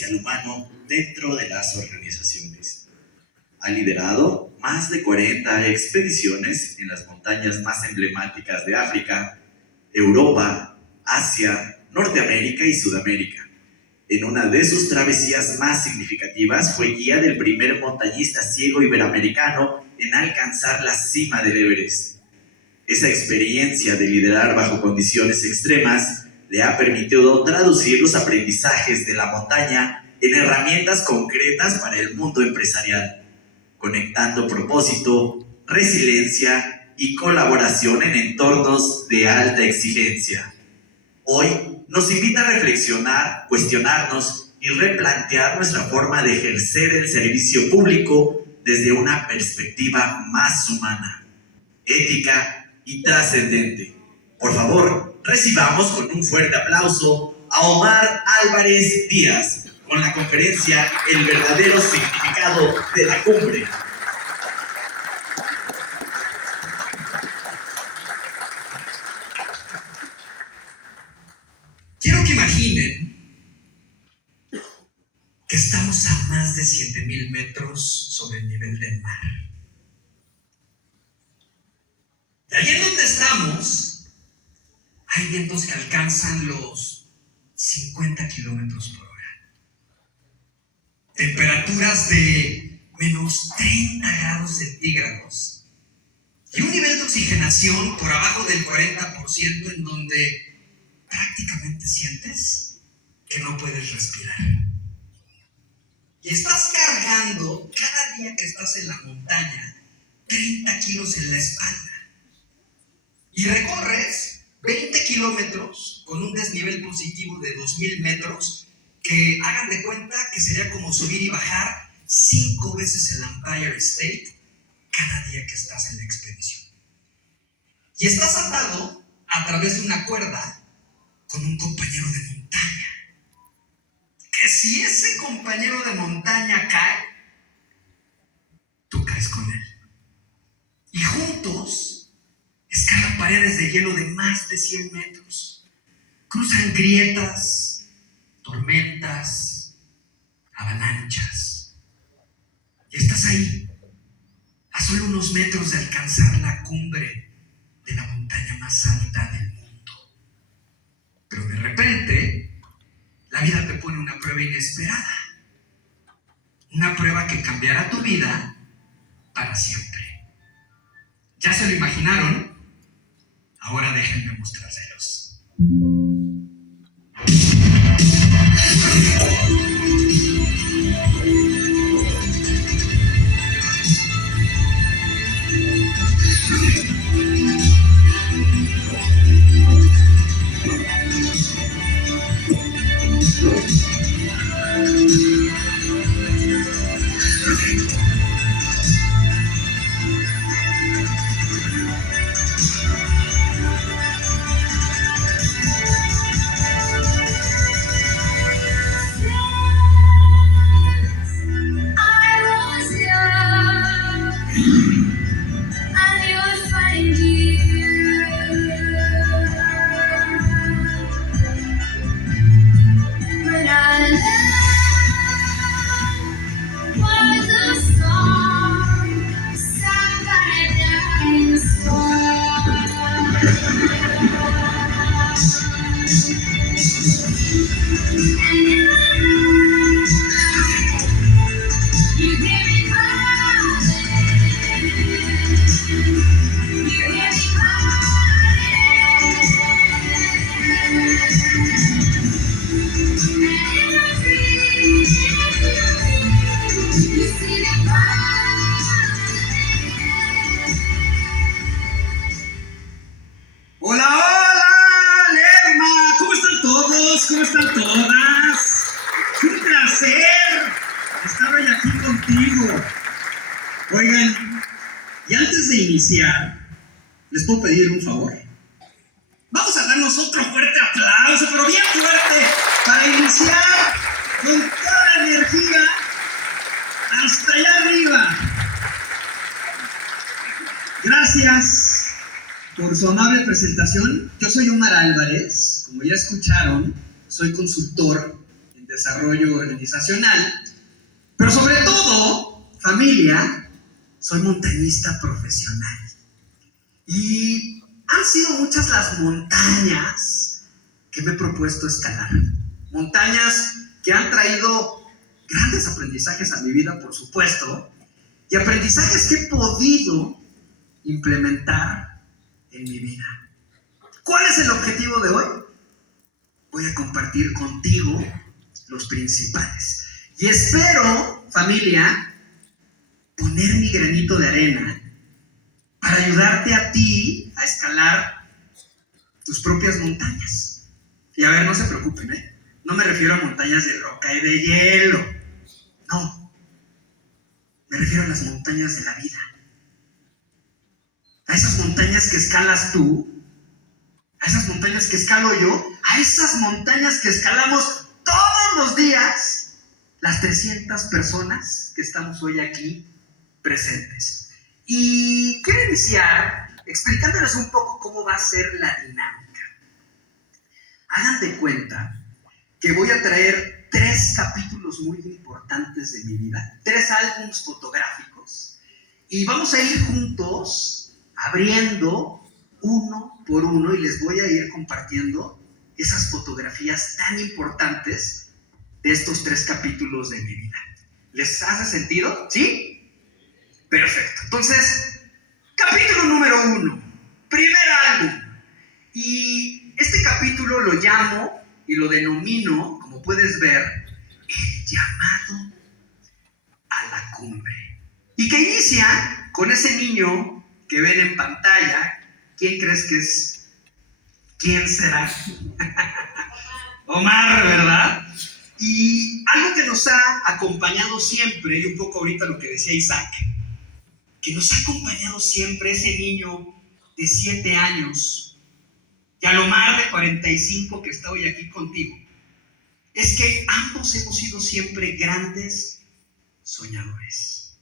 al humano dentro de las organizaciones. Ha liderado más de 40 expediciones en las montañas más emblemáticas de África, Europa, Asia, Norteamérica y Sudamérica. En una de sus travesías más significativas fue guía del primer montañista ciego iberoamericano en alcanzar la cima del Everest. Esa experiencia de liderar bajo condiciones extremas le ha permitido traducir los aprendizajes de la montaña en herramientas concretas para el mundo empresarial, conectando propósito, resiliencia y colaboración en entornos de alta exigencia. Hoy nos invita a reflexionar, cuestionarnos y replantear nuestra forma de ejercer el servicio público desde una perspectiva más humana, ética y trascendente. Por favor, recibamos con un fuerte aplauso a Omar Álvarez Díaz con la conferencia El verdadero significado de la cumbre. Quiero que imaginen que estamos a más de 7,000 metros sobre el nivel del mar. Y allí en donde estamos, hay vientos que alcanzan los 50 kilómetros por hora. Temperaturas de menos 30 grados centígrados. Y un nivel de oxigenación por abajo del 40% en donde prácticamente sientes que no puedes respirar. Y estás cargando cada día que estás en la montaña 30 kilos en la espalda. Y recorres 20 kilómetros con un desnivel positivo de 2,000 metros que hagan de cuenta que sería como subir y bajar 5 veces el Empire State cada día que estás en la expedición. Y estás atado a través de una cuerda con un compañero de montaña. Que si ese compañero de montaña cae, tú caes con él. Y juntos escalan paredes de hielo de más de 100 metros. Cruzan grietas, tormentas, avalanchas. Y estás ahí, a solo unos metros de alcanzar la cumbre de la montaña más alta del mundo. Pero de repente, la vida te pone una prueba inesperada. Una prueba que cambiará tu vida para siempre. ¿Ya se lo imaginaron? Ahora déjenme mostrárselos. Hola, hola, Lerma, ¿cómo están todos? ¿Cómo están todas? Un placer estar hoy aquí contigo. Oigan, y antes de iniciar, ¿les puedo pedir un favor? Vamos a darnos otro fuerte aplauso, pero bien fuerte, para iniciar con toda la energía hasta allá arriba. Gracias por su amable presentación. Yo soy Omar Álvarez, como ya escucharon, soy consultor en desarrollo organizacional, pero sobre todo, familia, soy montañista profesional. Y han sido muchas las montañas que me he propuesto escalar. Montañas que han traído grandes aprendizajes a mi vida, por supuesto, y aprendizajes que he podido implementar en mi vida. ¿Cuál es el objetivo de hoy? Voy a compartir contigo los principales. Y espero, familia, poner mi granito de arena para ayudarte a ti a escalar tus propias montañas. Y a ver, no se preocupen, no me refiero a montañas de roca y de hielo. No, me refiero a las montañas de la vida. A esas montañas que escalas tú, a esas montañas que escalo yo, a esas montañas que escalamos todos los días, las 300 personas que estamos hoy aquí presentes. Y quiero iniciar explicándoles un poco cómo va a ser la dinámica. Hagan de cuenta que voy a traer 3 capítulos muy importantes de mi vida, 3 álbumes fotográficos, y vamos a ir juntos abriendo uno por uno y les voy a ir compartiendo esas fotografías tan importantes de estos 3 capítulos de mi vida. ¿Les hace sentido? ¿Sí? Perfecto. Entonces, capítulo número 1, primer álbum. Y este capítulo lo llamo y lo denomino, como puedes ver, el llamado a la cumbre. Y que inicia con ese niño que ven en pantalla. ¿Quién crees que es? ¿Quién será? Omar, ¿verdad? Y algo que nos ha acompañado siempre, y un poco ahorita lo que decía Isaac, que nos ha acompañado siempre ese niño de 7 años, y al Omar de 45 que está hoy aquí contigo, es que ambos hemos sido siempre grandes soñadores.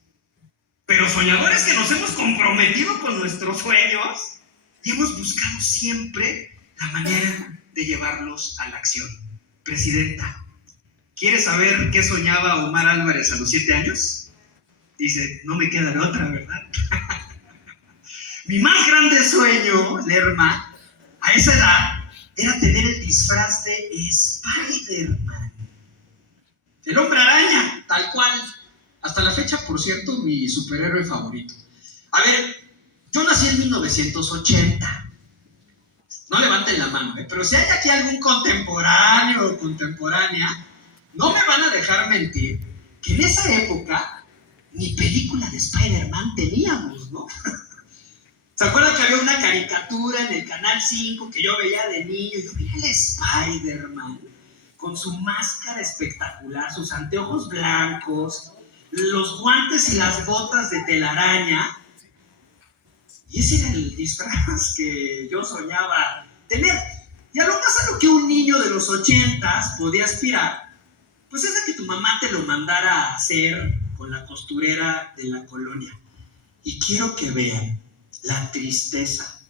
Pero soñadores que nos hemos comprometido con nuestros sueños y hemos buscado siempre la manera de llevarlos a la acción. Presidenta, ¿quieres saber qué soñaba Omar Álvarez a los 7 años? Dice, no me queda de otra, ¿verdad? Mi más grande sueño, Lerma, a esa edad, era tener el disfraz de Spider-Man. El hombre araña, tal cual. Hasta la fecha, por cierto, mi superhéroe favorito. A ver, yo nací en 1980. No levanten la mano, pero si hay aquí algún contemporáneo o contemporánea, no me van a dejar mentir que en esa época ni película de Spider-Man teníamos, ¿no? ¿Se acuerdan que había una caricatura en el Canal 5 que yo veía de niño? Yo veía el Spider-Man con su máscara espectacular, sus anteojos blancos, los guantes y las botas de telaraña. Y ese era el disfraz que yo soñaba tener. Y a lo más a lo que un niño de los 80s podía aspirar, pues es a que tu mamá te lo mandara a hacer con la costurera de la colonia. Y quiero que vean la tristeza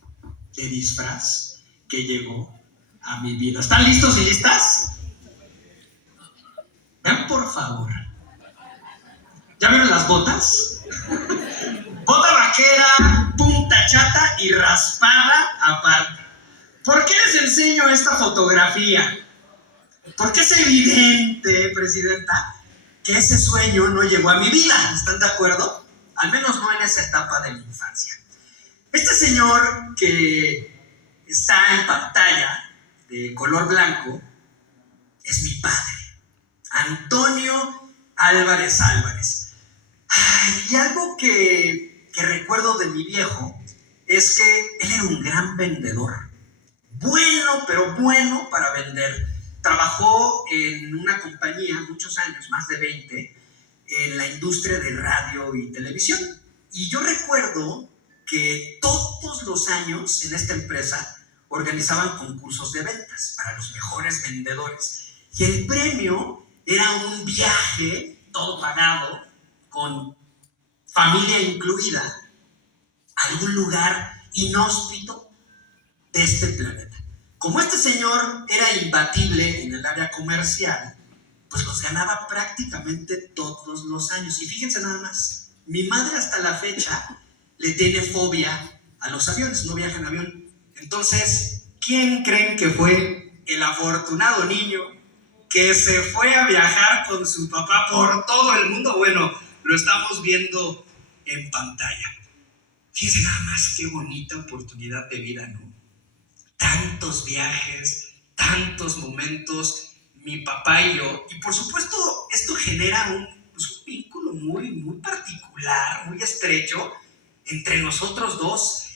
de disfraz que llegó a mi vida. ¿Están listos y listas? Vean, por favor. ¿Ya vieron las botas? Bota vaquera, punta chata y raspada aparte. ¿Por qué les enseño esta fotografía? Porque es evidente, Presidenta, que ese sueño no llegó a mi vida. ¿Están de acuerdo? Al menos no en esa etapa de mi infancia. Este señor que está en pantalla, de color blanco, es mi padre, Antonio Álvarez Álvarez. Y algo que recuerdo de mi viejo es que él era un gran vendedor. Bueno, pero bueno para vender. Trabajó en una compañía muchos años, más de 20, en la industria de radio y televisión. Y yo recuerdo que todos los años en esta empresa organizaban concursos de ventas para los mejores vendedores. Y el premio era un viaje, todo pagado, con familia incluida, a algún lugar inhóspito de este planeta. Como este señor era imbatible en el área comercial, pues los ganaba prácticamente todos los años. Y fíjense nada más, mi madre hasta la fecha le tiene fobia a los aviones, no viaja en avión. Entonces, ¿quién creen que fue el afortunado niño que se fue a viajar con su papá por todo el mundo? Bueno, lo estamos viendo en pantalla. Fíjense nada más qué bonita oportunidad de vida, ¿no? Tantos viajes, tantos momentos, mi papá y yo. Y por supuesto, esto genera un vínculo muy particular, muy estrecho entre nosotros dos.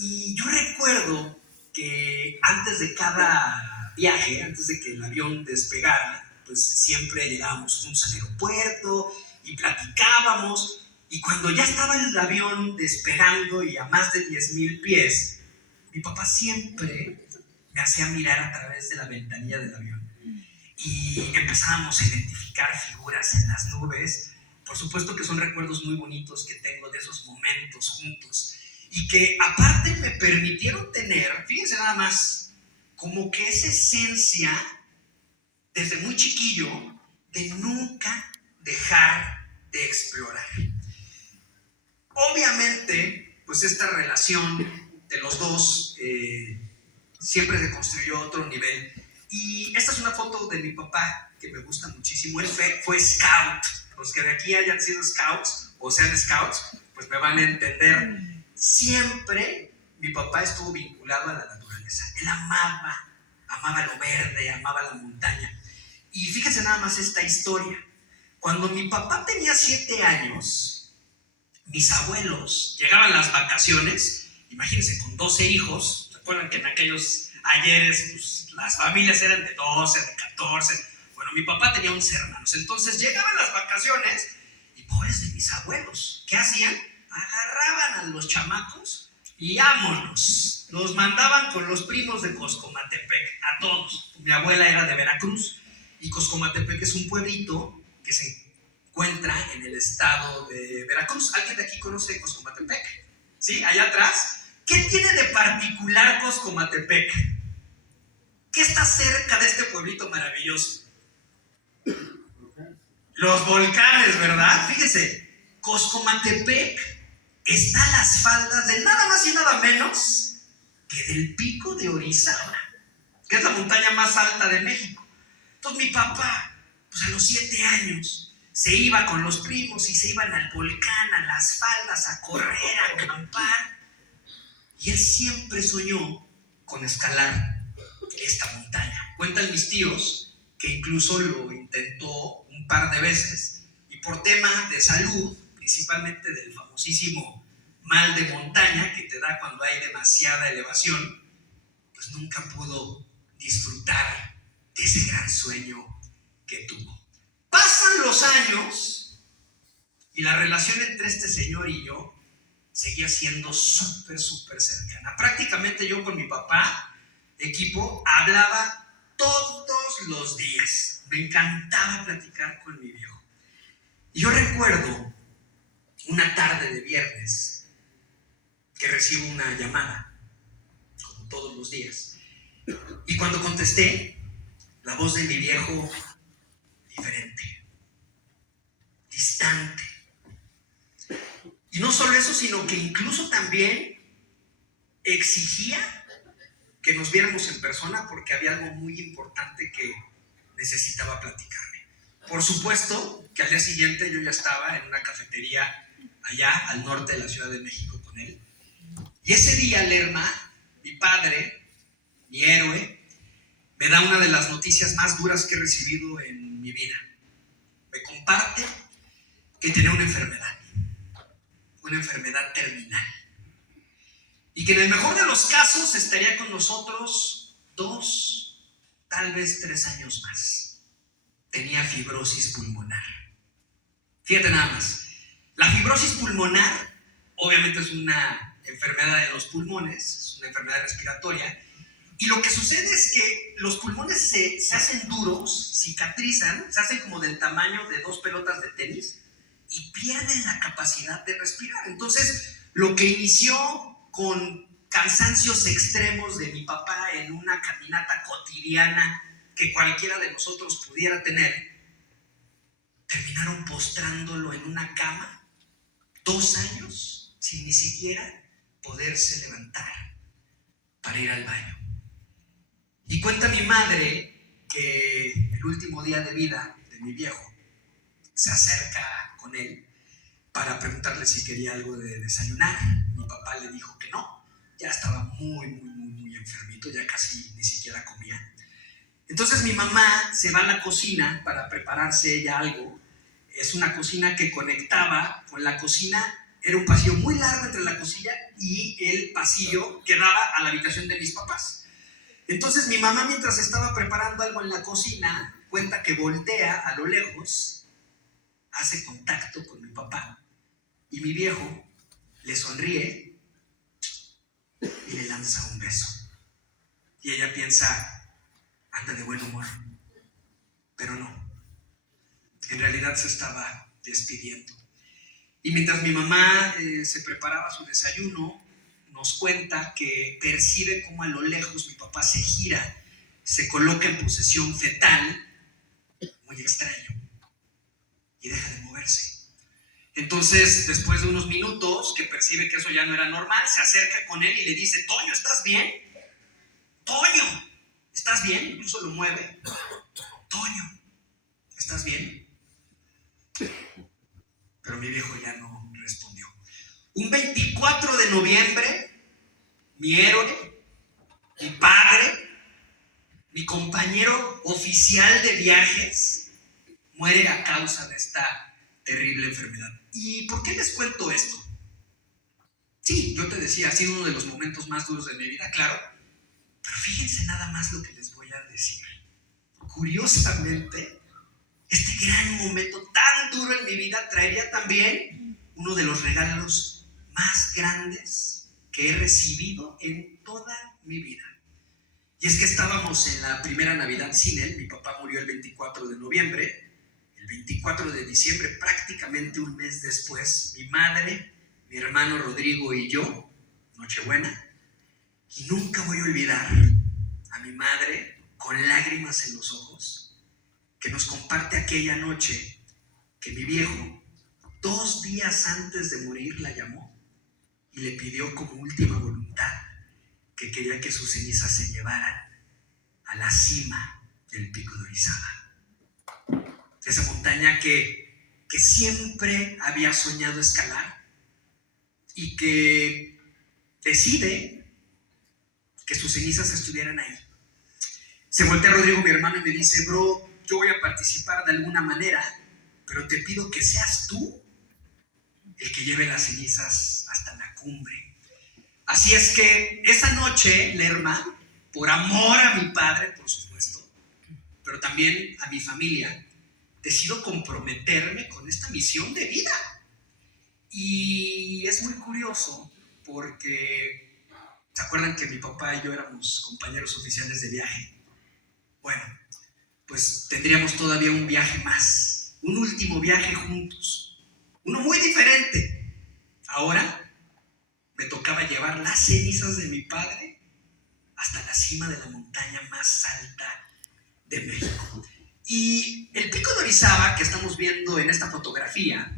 Y yo recuerdo que antes de cada viaje, antes de que el avión despegara, pues siempre llegábamos juntos al aeropuerto y platicábamos. Y cuando ya estaba el avión despegando y a más de 10,000 pies, mi papá siempre me hacía mirar a través de la ventanilla del avión. Y empezábamos a identificar figuras en las nubes. Por supuesto que son recuerdos muy bonitos que tengo de esos momentos juntos. Y que aparte me permitieron tener, fíjense nada más, como que esa esencia, desde muy chiquillo, de nunca dejar de explorar. Obviamente, pues esta relación de los dos siempre se construyó a otro nivel. Y esta es una foto de mi papá que me gusta muchísimo. Él fue scout. Los que de aquí hayan sido scouts o sean scouts, pues me van a entender. Siempre mi papá estuvo vinculado a la naturaleza. Él amaba lo verde, amaba la montaña. Y fíjense nada más esta historia. Cuando mi papá tenía 7 años, mis abuelos llegaban las vacaciones, imagínense, con 12 hijos. Recuerdan que en aquellos ayeres, pues, las familias eran de 12, de 14. Bueno, mi papá tenía 11 hermanos. Entonces llegaban las vacaciones y pobres de mis abuelos, ¿qué hacían? Agarraban a los chamacos y vámonos. Los mandaban con los primos de Coscomatepec, a todos. Mi abuela era de Veracruz y Coscomatepec es un pueblito que se encuentra en el estado de Veracruz. ¿Alguien de aquí conoce Coscomatepec? ¿Sí? Allá atrás. ¿Qué tiene de particular Coscomatepec? ¿Qué está cerca de este pueblito maravilloso? Los volcanes, ¿verdad? Fíjese, Coscomatepec está a las faldas de nada más y nada menos que del Pico de Orizaba, que es la montaña más alta de México. Entonces mi papá, pues a los 7 años, se iba con los primos y se iban al volcán, a las faldas, a correr, a acampar. Y él siempre soñó con escalar esta montaña. Cuentan mis tíos que incluso lo intentó un par de veces y por tema de salud, principalmente del famosísimo mal de montaña que te da cuando hay demasiada elevación, pues nunca pudo disfrutar de ese gran sueño que tuvo. Pasan los años y la relación entre este señor y yo seguía siendo súper cercana. Prácticamente yo con mi papá, equipo, hablaba todos los días. Me encantaba platicar con mi viejo. Y yo recuerdo una tarde de viernes que recibo una llamada, como todos los días. Y cuando contesté, la voz de mi viejo diferente, distante. Y no solo eso, sino que incluso también exigía que nos viéramos en persona porque había algo muy importante que necesitaba platicarme. Por supuesto que al día siguiente yo ya estaba en una cafetería allá al norte de la Ciudad de México con él. Y ese día Lerma, mi padre, mi héroe, me da una de las noticias más duras que he recibido en mi vida. Me comparte que tenía una enfermedad terminal. Y que en el mejor de los casos estaría con nosotros 2, tal vez 3 años más. Tenía fibrosis pulmonar. Fíjate nada más. La fibrosis pulmonar, obviamente es una enfermedad de los pulmones, es una enfermedad respiratoria. Y lo que sucede es que los pulmones se hacen duros, cicatrizan, se hacen como del tamaño de 2 pelotas de tenis y pierden la capacidad de respirar. Entonces, lo que inició con cansancios extremos de mi papá en una caminata cotidiana que cualquiera de nosotros pudiera tener, terminaron postrándolo en una cama 2 años sin ni siquiera poderse levantar para ir al baño. Y cuenta mi madre que el último día de vida de mi viejo se acerca con él para preguntarle si quería algo de desayunar. Mi papá le dijo que no, ya estaba muy enfermito, ya casi ni siquiera comía. Entonces mi mamá se va a la cocina para prepararse ella algo. Es una cocina que conectaba con la cocina, era un pasillo muy largo entre la cocina y el pasillo que daba a la habitación de mis papás. Entonces mi mamá, mientras estaba preparando algo en la cocina, cuenta que voltea a lo lejos, hace contacto con mi papá y mi viejo le sonríe y le lanza un beso. Y ella piensa, anda de buen humor, pero no. En realidad se estaba despidiendo. Y mientras mi mamá se preparaba su desayuno, nos cuenta que percibe cómo a lo lejos mi papá se gira, se coloca en posición fetal, muy extraño, y deja de moverse. Entonces, después de unos minutos, que percibe que eso ya no era normal, se acerca con él y le dice, Toño, ¿estás bien? Toño, ¿estás bien? Incluso lo mueve. Toño, ¿estás bien? Pero mi viejo ya no respondió. Un 24 de noviembre, mi héroe, mi padre, mi compañero oficial de viajes, muere a causa de esta terrible enfermedad. ¿Y por qué les cuento esto? Sí, yo te decía, ha sido uno de los momentos más duros de mi vida, claro, pero fíjense nada más lo que les voy a decir. Curiosamente, este gran momento tan duro en mi vida traería también uno de los regalos más grandes que he recibido en toda mi vida. Y es que estábamos en la primera Navidad sin él. Mi papá murió el 24 de noviembre. El 24 de diciembre, prácticamente un mes después, mi madre, mi hermano Rodrigo y yo, Nochebuena. Y nunca voy a olvidar a mi madre con lágrimas en los ojos, que nos comparte aquella noche que mi viejo, 2 días antes de morir, la llamó y le pidió como última voluntad que quería que sus cenizas se llevaran a la cima del Pico de Orizaba. Esa montaña que siempre había soñado escalar y que decide que sus cenizas estuvieran ahí. Se voltea Rodrigo, mi hermano, y me dice, bro, yo voy a participar de alguna manera, pero te pido que seas tú el que lleve las cenizas hasta la cumbre. Así es que esa noche, Lerma, por amor a mi padre, por supuesto, pero también a mi familia, decido comprometerme con esta misión de vida. Y es muy curioso porque, ¿se acuerdan que mi papá y yo éramos compañeros oficiales de viaje? Bueno, pues tendríamos todavía un viaje más, un último viaje juntos, uno muy diferente. Ahora me tocaba llevar las cenizas de mi padre hasta la cima de la montaña más alta de México. Y el Pico de Orizaba, que estamos viendo en esta fotografía,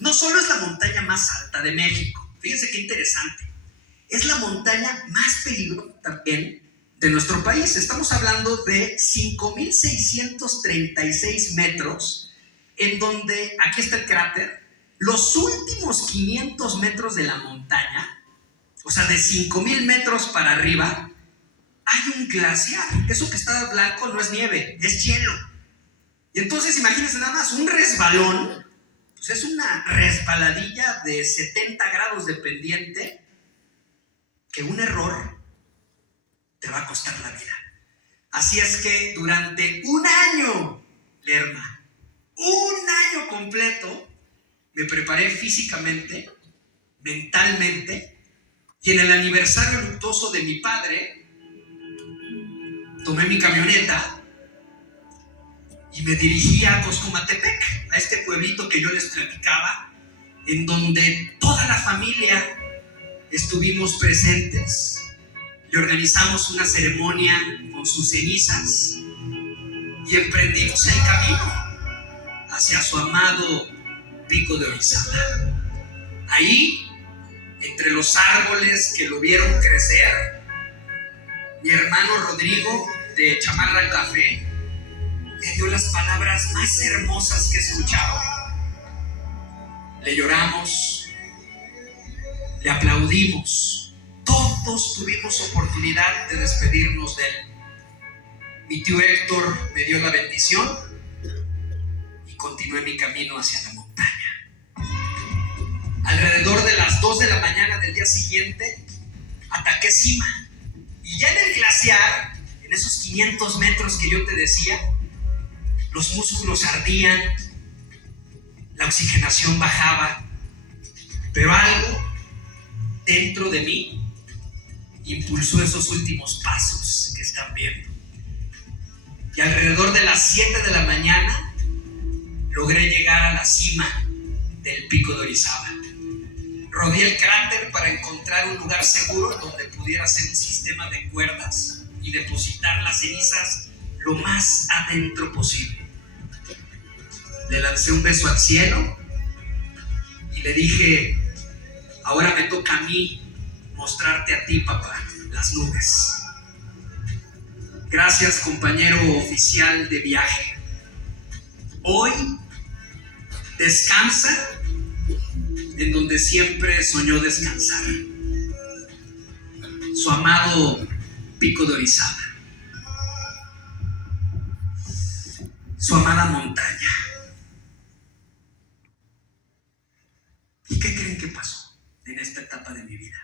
no solo es la montaña más alta de México, fíjense qué interesante, es la montaña más peligrosa también de nuestro país. Estamos hablando de 5,636 metros, en donde, aquí está el cráter, los últimos 500 metros de la montaña, o sea, de 5,000 metros para arriba, hay un glaciar. Eso que está blanco no es nieve, es hielo. Y entonces, imagínense nada más, un resbalón, pues es una resbaladilla de 70 grados de pendiente, que un error te va a costar la vida. Así es que durante un año, Lerma, un año completo, me preparé físicamente, mentalmente, y en el aniversario luctuoso de mi padre, tomé mi camioneta y me dirigí a Coscomatepec, a este pueblito que yo les platicaba, en donde toda la familia estuvimos presentes. Le organizamos una ceremonia con sus cenizas y emprendimos el camino hacia su amado Pico de Orizaba. Ahí, entre los árboles que lo vieron crecer, mi hermano Rodrigo de Chamarra Café me dio las palabras más hermosas que he escuchado. Le lloramos, le aplaudimos, todos tuvimos oportunidad de despedirnos de él. Mi tío Héctor me dio la bendición y continué mi camino hacia la montaña. Alrededor de las 2 de la mañana del día siguiente, ataqué cima. Y ya en el glaciar, en esos 500 metros que yo te decía, los músculos ardían, la oxigenación bajaba, pero algo dentro de mí impulsó esos últimos pasos que están viendo. Y alrededor de las 7 de la mañana logré llegar a la cima del Pico de Orizaba. Rodeé el cráter para encontrar un lugar seguro donde pudiera hacer un sistema de cuerdas y depositar las cenizas lo más adentro posible. Le lancé un beso al cielo y le dije: ahora me toca a mí mostrarte a ti, papá, las nubes. Gracias, compañero oficial de viaje. Hoy descansa en donde siempre soñó descansar, su amado Pico de Orizaba, su amada montaña. ¿Y qué creen que pasó en esta etapa de mi vida?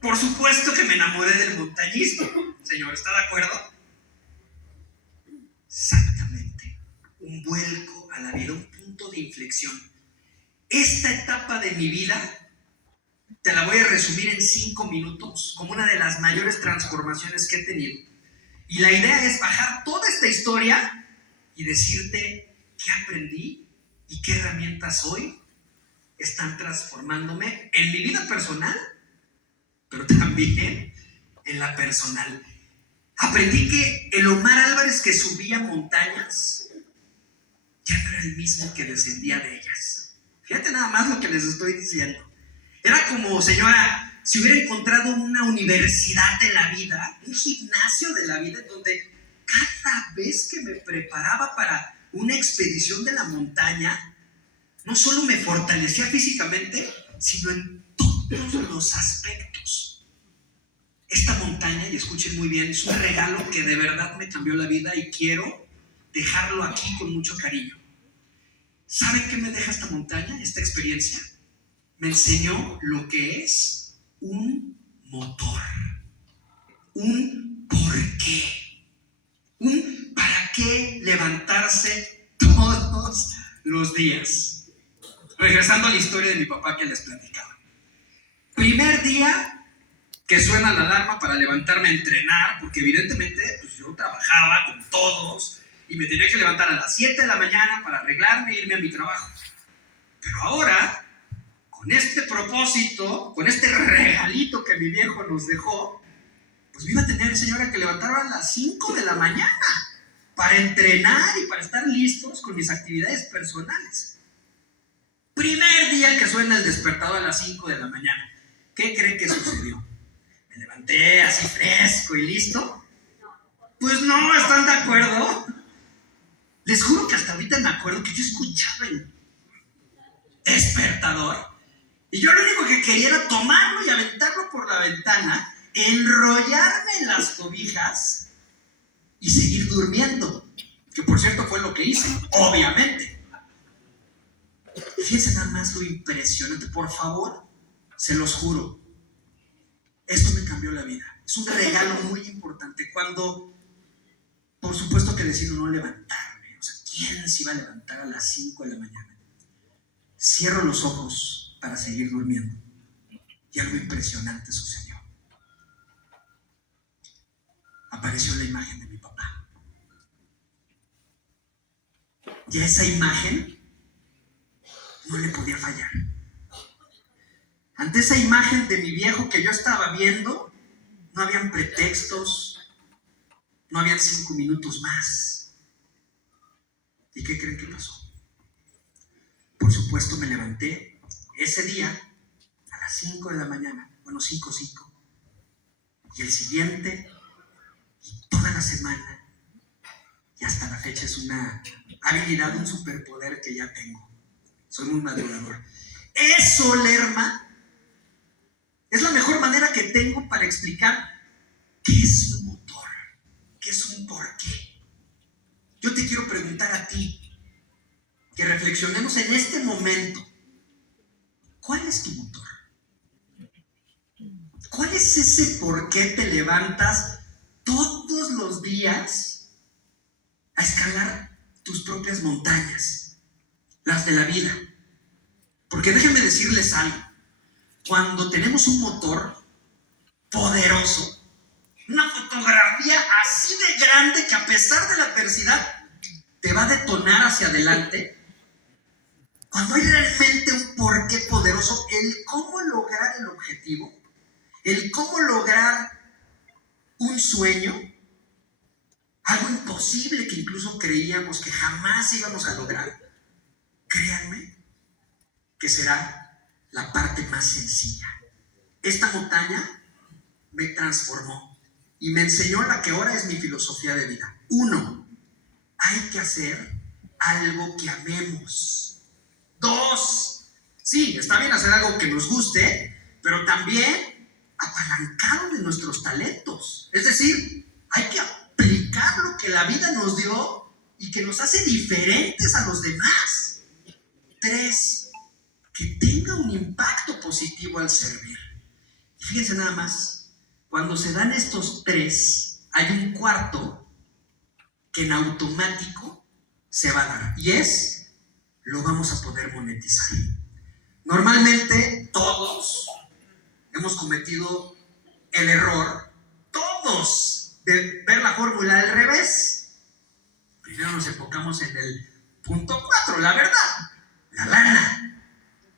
Por supuesto que me enamoré del montañismo, señor, ¿está de acuerdo? Exactamente, un vuelco a la vida, un punto de inflexión. Esta etapa de mi vida te la voy a resumir en 5 minutos como una de las mayores transformaciones que he tenido. Y la idea es bajar toda esta historia y decirte qué aprendí y qué herramientas hoy están transformándome en mi vida personal, pero también en la personal. Aprendí que el Omar Álvarez que subía montañas ya no era el mismo que descendía de ellas. Fíjate nada más lo que les estoy diciendo. Era como, señora, si hubiera encontrado una universidad de la vida, un gimnasio de la vida, en donde cada vez que me preparaba para una expedición de la montaña, no solo me fortalecía físicamente, sino en todos los aspectos. Esta montaña, y escuchen muy bien, es un regalo que de verdad me cambió la vida y quiero dejarlo aquí con mucho cariño. ¿Saben qué me deja esta montaña, esta experiencia? Me enseñó lo que es un motor, un por qué, un para qué levantarse todos los días. Regresando a la historia de mi papá que les platicaba. Primer día que suena la alarma para levantarme a entrenar, porque evidentemente pues yo trabajaba con todos y me tenía que levantar a las 7 de la mañana para arreglarme e irme a mi trabajo. Pero ahora, con este propósito, con este regalito que mi viejo nos dejó, pues me iba a tener, señora, que levantar a las 5 de la mañana para entrenar y para estar listos con mis actividades personales. Primer día que suena el despertador a las 5 de la mañana. ¿Qué cree que sucedió? Me levanté así fresco y listo. Pues no, ¿están de acuerdo? Les juro que hasta ahorita me acuerdo que yo escuchaba el despertador y yo lo único que quería era tomarlo y aventarlo por la ventana, enrollarme en las cobijas y seguir durmiendo, que por cierto fue lo que hice, obviamente. Fíjense nada más lo impresionante, por favor, se los juro, esto me cambió la vida. Es un regalo muy importante cuando, por supuesto que decido no levantarme. O sea, ¿quién se iba a levantar a las 5 de la mañana? Cierro los ojos para seguir durmiendo y algo impresionante sucedió. Apareció la imagen de mi papá. Y a esa imagen no le podía fallar. Ante esa imagen de mi viejo que yo estaba viendo, no habían pretextos, no habían 5 minutos más. ¿Y qué creen que pasó? Por supuesto me levanté ese día a las 5 de la mañana, bueno, 5:05, y el siguiente, y toda la semana, y hasta la fecha es una habilidad, un superpoder que ya tengo. Soy muy madrugador. Eso, Lerma, es la mejor manera que tengo para explicar qué es un motor, qué es un porqué. Yo te quiero preguntar a ti, que reflexionemos en este momento. ¿Cuál es tu motor? ¿Cuál es ese por qué te levantas todos los días a escalar tus propias montañas, las de la vida? Porque déjenme decirles algo. Cuando tenemos un motor poderoso, una fotografía así de grande que a pesar de la adversidad te va a detonar hacia adelante, cuando hay realmente un porqué poderoso, el cómo lograr el objetivo, el cómo lograr un sueño, algo imposible que incluso creíamos que jamás íbamos a lograr, créanme que será la parte más sencilla. Esta montaña me transformó y me enseñó la que ahora es mi filosofía de vida. 1, hay que hacer algo que amemos. 2, sí, está bien hacer algo que nos guste, pero también apalancado de nuestros talentos. Es decir, hay que aplicar lo que la vida nos dio y que nos hace diferentes a los demás. 3, que tenga un impacto positivo al servir. Y fíjense nada más, cuando se dan estos 3, hay un cuarto que en automático se va a dar, y lo vamos a poder monetizar. Normalmente todos hemos cometido el error, todos, de ver la fórmula al revés. Primero nos enfocamos en el punto 4, la verdad, la lana.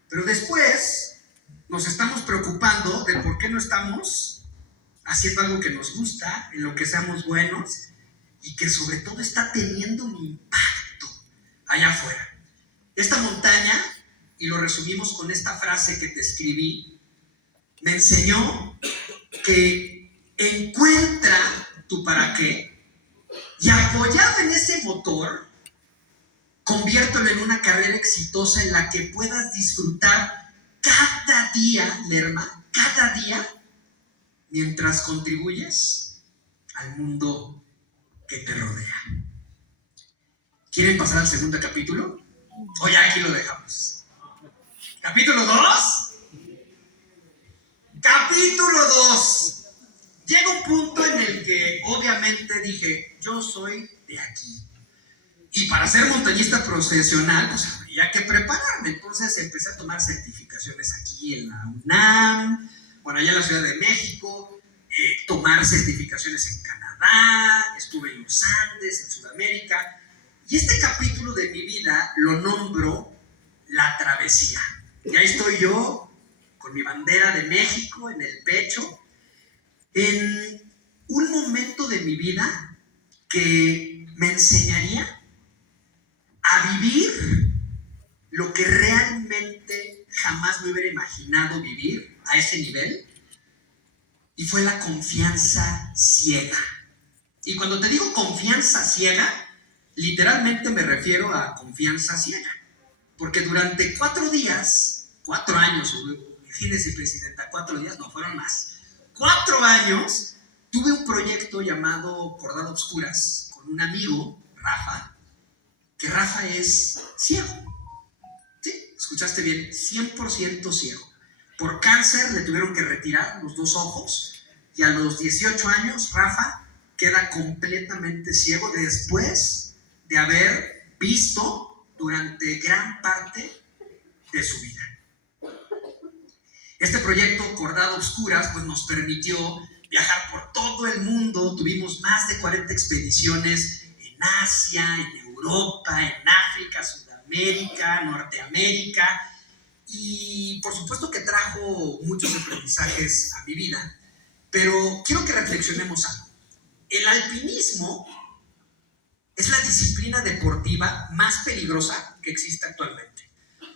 Pero después nos estamos preocupando de por qué no estamos haciendo algo que nos gusta, en lo que seamos buenos y que sobre todo está teniendo un impacto allá afuera. Esta montaña, y lo resumimos con esta frase que te escribí, me enseñó que encuentra tu para qué y apoyado en ese motor, conviértelo en una carrera exitosa en la que puedas disfrutar cada día, Lerma, cada día, mientras contribuyes al mundo que te rodea. ¿Quieren pasar al segundo capítulo? O ya aquí lo dejamos. Capítulo 2. Capítulo 2. Llega un punto en el que obviamente dije, yo soy de aquí. Y para ser montañista profesional, pues habría que prepararme. Entonces empecé a tomar certificaciones aquí en la UNAM, bueno, allá en la Ciudad de México, tomar certificaciones en Canadá, estuve en los Andes, en Sudamérica. Y este capítulo de mi vida lo nombro La Travesía. Y ahí estoy yo, con mi bandera de México en el pecho, en un momento de mi vida que me enseñaría a vivir lo que realmente jamás me hubiera imaginado vivir a ese nivel, y fue la confianza ciega. Y cuando te digo confianza ciega, literalmente me refiero a confianza ciega, porque durante 4 días, 4 años, imagínense, presidenta, 4 días, no fueron más, 4 años, tuve un proyecto llamado Cordado Obscuras con un amigo, Rafa, que Rafa es ciego. ¿Sí? Escuchaste bien, 100% ciego. Por cáncer le tuvieron que retirar los 2 ojos y a los 18 años Rafa queda completamente ciego después de haber visto durante gran parte de su vida. Este proyecto Cordado Obscuras pues nos permitió viajar por todo el mundo. Tuvimos más de 40 expediciones en Asia, en Europa, en África, Sudamérica, Norteamérica, y por supuesto que trajo muchos aprendizajes a mi vida. Pero quiero que reflexionemos algo. El alpinismo es la disciplina disciplina deportiva más peligrosa que existe actualmente.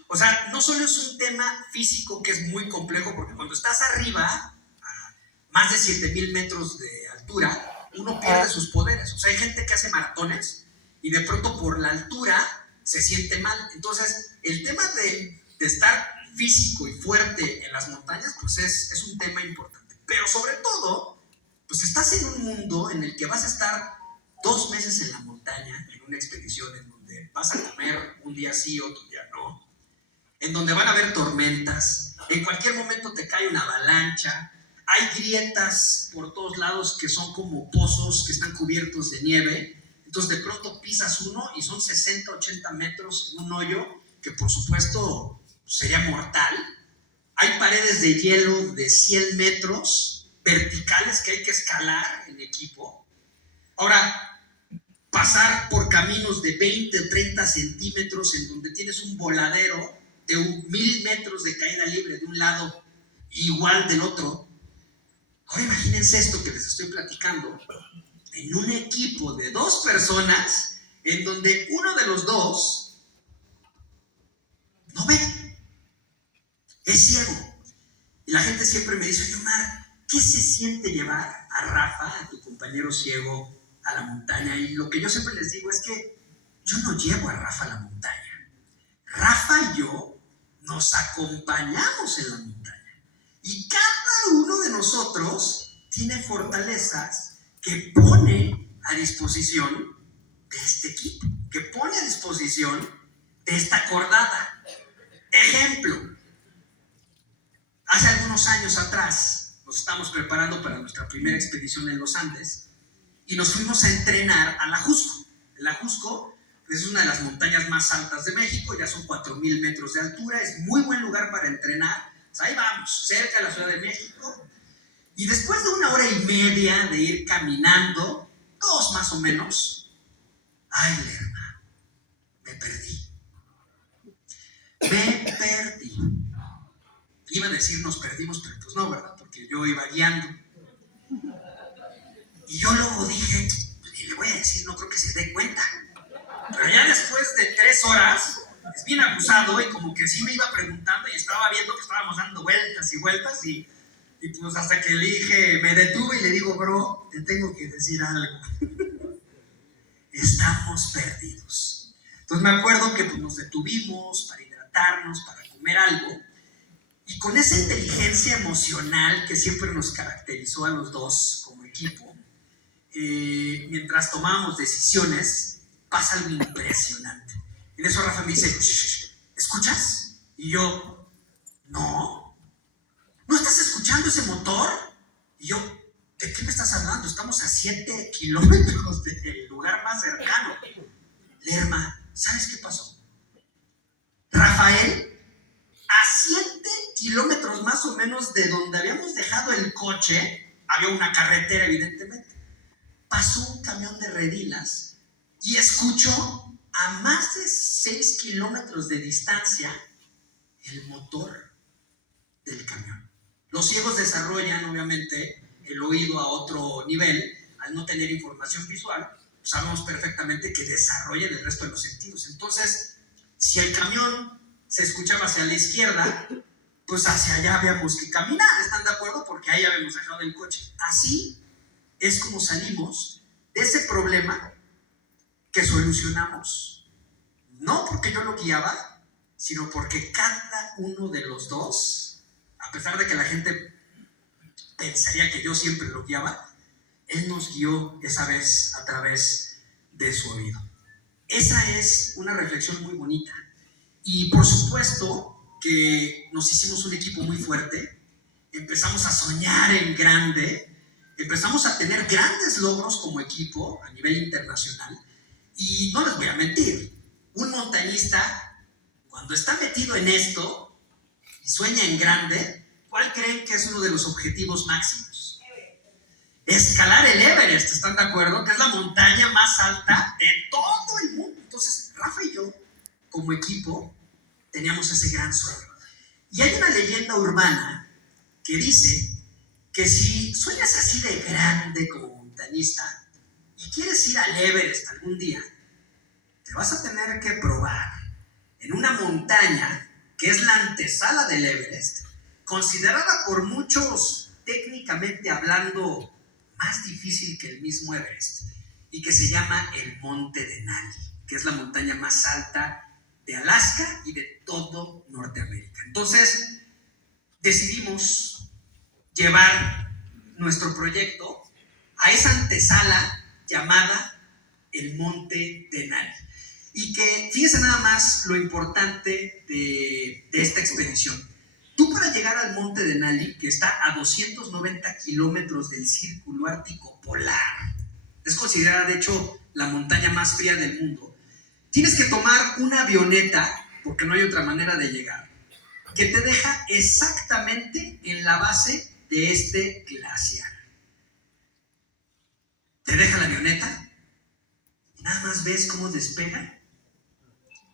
O sea, no solo es un tema físico que es muy complejo, porque cuando estás arriba, a más de 7,000 metros de altura, uno pierde sus poderes. O sea, hay gente que hace maratones y de pronto por la altura se siente mal. Entonces, el tema de estar físico y fuerte en las montañas, pues es un tema importante. Pero sobre todo, pues estás en un mundo en el que vas a estar 2 meses en la montaña, en una expedición en donde vas a comer un día sí, otro día no, en donde van a haber tormentas, en cualquier momento te cae una avalancha, hay grietas por todos lados que son como pozos que están cubiertos de nieve. Entonces de pronto pisas uno y son 60, 80 metros en un hoyo que por supuesto sería mortal. Hay paredes de hielo de 100 metros verticales que hay que escalar en equipo. Ahora, pasar por caminos de 20 o 30 centímetros en donde tienes un voladero de 1,000 metros de caída libre de un lado, igual del otro. Ahora imagínense esto que les estoy platicando en un equipo de 2 personas en donde uno de los dos no ve, es ciego. Y la gente siempre me dice, oye Omar, ¿qué se siente llevar a Rafa, a tu compañero ciego, a la montaña? Y lo que yo siempre les digo es que yo no llevo a Rafa a la montaña. Rafa y yo nos acompañamos en la montaña. Y cada uno de nosotros tiene fortalezas que pone a disposición de este equipo, que pone a disposición de esta cordada. Ejemplo, hace algunos años atrás nos estábamos preparando para nuestra primera expedición en los Andes y nos fuimos a entrenar a la Ajusco. La Ajusco es una de las montañas más altas de México, ya son 4,000 metros de altura, es muy buen lugar para entrenar. O sea, ahí vamos, cerca de la Ciudad de México. Y después de 1 hora y media de ir caminando, 2 más o menos, ay, Lerma, me perdí. Me perdí. Iba a decir nos perdimos, pero pues no, ¿verdad? Porque yo iba guiando. Y yo luego dije, y le voy a decir, no creo que se dé cuenta. Pero ya después de 3 horas, es bien abusado y como que sí me iba preguntando y estaba viendo que estábamos dando vueltas y vueltas y pues hasta que le dije, me detuve y le digo, bro, te tengo que decir algo. Estamos perdidos. Entonces me acuerdo que pues, nos detuvimos para hidratarnos, para comer algo. Y con esa inteligencia emocional que siempre nos caracterizó a los dos como equipo, mientras tomábamos decisiones, pasa algo impresionante. En eso Rafa me dice, ¿escuchas? Y yo, no. ¿No estás escuchando ese motor? Y yo, ¿de qué me estás hablando? Estamos a 7 kilómetros del lugar más cercano. Lerma, ¿sabes qué pasó? Rafael, a 7 kilómetros más o menos de donde habíamos dejado el coche, había una carretera evidentemente, pasó un camión de redilas y escuchó a más de 6 kilómetros de distancia el motor del camión. Los ciegos desarrollan obviamente el oído a otro nivel al no tener información visual. Sabemos perfectamente que desarrollan el resto de los sentidos. Entonces, si el camión se escuchaba hacia la izquierda, pues hacia allá habíamos que caminar, ¿están de acuerdo? Porque ahí habíamos dejado el coche. Así es como salimos de ese problema que solucionamos. No porque yo lo guiaba, sino porque cada uno de los dos, a pesar de que la gente pensaría que yo siempre lo guiaba, él nos guió esa vez a través de su oído. Esa es una reflexión muy bonita. Y por supuesto que nos hicimos un equipo muy fuerte, empezamos a soñar en grande, empezamos a tener grandes logros como equipo a nivel internacional. Y no les voy a mentir, un montañista, cuando está metido en esto y sueña en grande, ¿cuál creen que es uno de los objetivos máximos? Escalar el Everest, ¿están de acuerdo? Que es la montaña más alta de todo el mundo. Entonces, Rafa y yo, como equipo, teníamos ese gran sueño. Y hay una leyenda urbana que dice que si sueñas así de grande como montañista y quieres ir al Everest algún día, te vas a tener que probar en una montaña que es la antesala del Everest, considerada por muchos, técnicamente hablando, más difícil que el mismo Everest, y que se llama el Monte Denali, que es la montaña más alta de Alaska y de todo Norteamérica. Entonces, decidimos llevar nuestro proyecto a esa antesala llamada el Monte Denali. Y que, fíjense nada más lo importante de esta expedición. Tú, para llegar al Monte Denali, que está a 290 kilómetros del Círculo Ártico Polar, es considerada de hecho la montaña más fría del mundo, tienes que tomar una avioneta, porque no hay otra manera de llegar, que te deja exactamente en la base de este glaciar. Te deja la avioneta y nada más ves cómo despega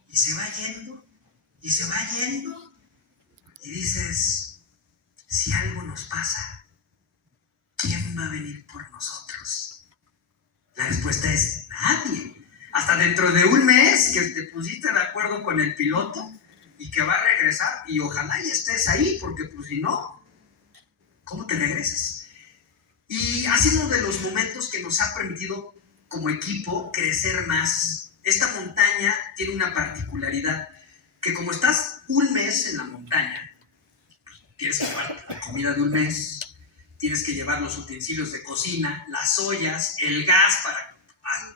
y se va yendo y se va yendo, y dices, si algo nos pasa, ¿quién va a venir por nosotros? La respuesta es nadie. Hasta dentro de un mes que te pusiste de acuerdo con el piloto y que va a regresar, y ojalá y estés ahí, porque pues si no, ¿cómo te regresas? Y ha sido uno de los momentos que nos ha permitido como equipo crecer más. Esta montaña tiene una particularidad, que como estás un mes en la montaña, tienes que llevar la comida de un mes, tienes que llevar los utensilios de cocina, las ollas, el gas para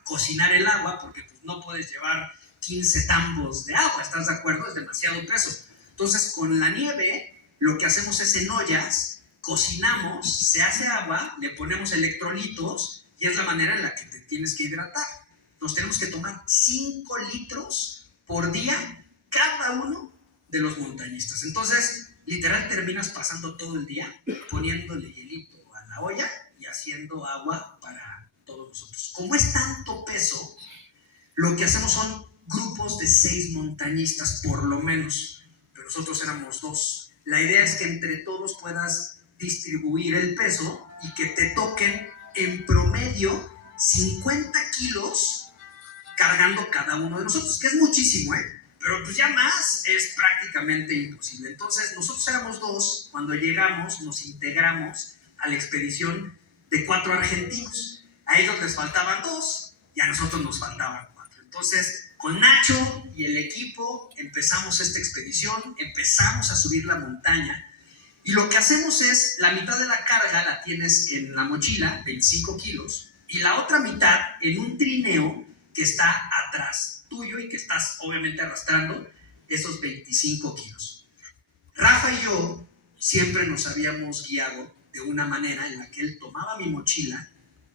cocinar el agua, porque pues, no puedes llevar 15 tambos de agua, ¿estás de acuerdo? Es demasiado peso. Entonces, con la nieve, lo que hacemos es en ollas, cocinamos, se hace agua, le ponemos electrolitos, y es la manera en la que te tienes que hidratar. Nos tenemos que tomar 5 litros por día cada uno de los montañistas. Entonces, literal, terminas pasando todo el día poniéndole hielito a la olla y haciendo agua para todos nosotros. Como es tanto peso, lo que hacemos son grupos de 6 montañistas por lo menos, pero nosotros éramos 2. La idea es que entre todos puedas distribuir el peso y que te toquen en promedio 50 kilos cargando cada uno de nosotros, que es muchísimo, pero pues ya más es prácticamente imposible. Entonces nosotros éramos 2, cuando llegamos nos integramos a la expedición de 4 argentinos. A ellos les faltaban 2 y a nosotros nos faltaban 4. Entonces, con Nacho y el equipo empezamos esta expedición, empezamos a subir la montaña, y lo que hacemos es, la mitad de la carga la tienes en la mochila, 25 kilos, y la otra mitad en un trineo que está atrás tuyo y que estás obviamente arrastrando esos 25 kilos. Rafa y yo siempre nos habíamos guiado de una manera en la que él tomaba mi mochila,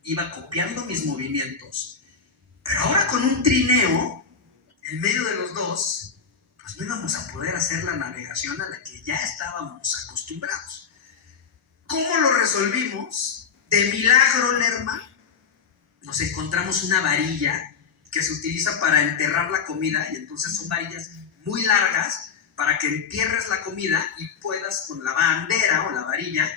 iba copiando mis movimientos, pero ahora con un trineo en medio de los dos, pues no íbamos a poder hacer la navegación a la que ya estábamos acostumbrados. ¿Cómo lo resolvimos? De milagro, Lerma, nos encontramos una varilla que se utiliza para enterrar la comida, y entonces son varillas muy largas para que entierres la comida y puedas con la bandera o la varilla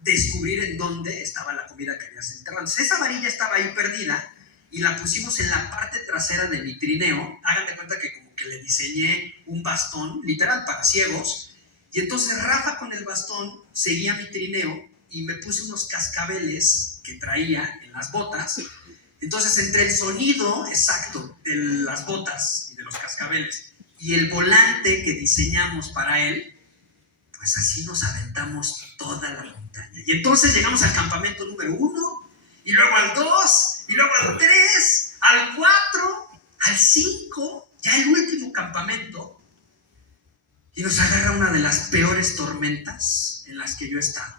descubrir en dónde estaba la comida que habías enterrado. Entonces esa varilla estaba ahí perdida y la pusimos en la parte trasera de mi trineo. Hagan de cuenta que como que le diseñé un bastón, literal, para ciegos, y entonces Rafa con el bastón seguía mi trineo y me puse unos cascabeles que traía en las botas. Entonces, entre el sonido exacto de las botas y de los cascabeles y el volante que diseñamos para él, pues así nos aventamos toda la montaña. Y entonces llegamos al campamento número 1, y luego al 2, y luego al 3, al 4, al 5, ya el último campamento, y nos agarra una de las peores tormentas en las que yo he estado.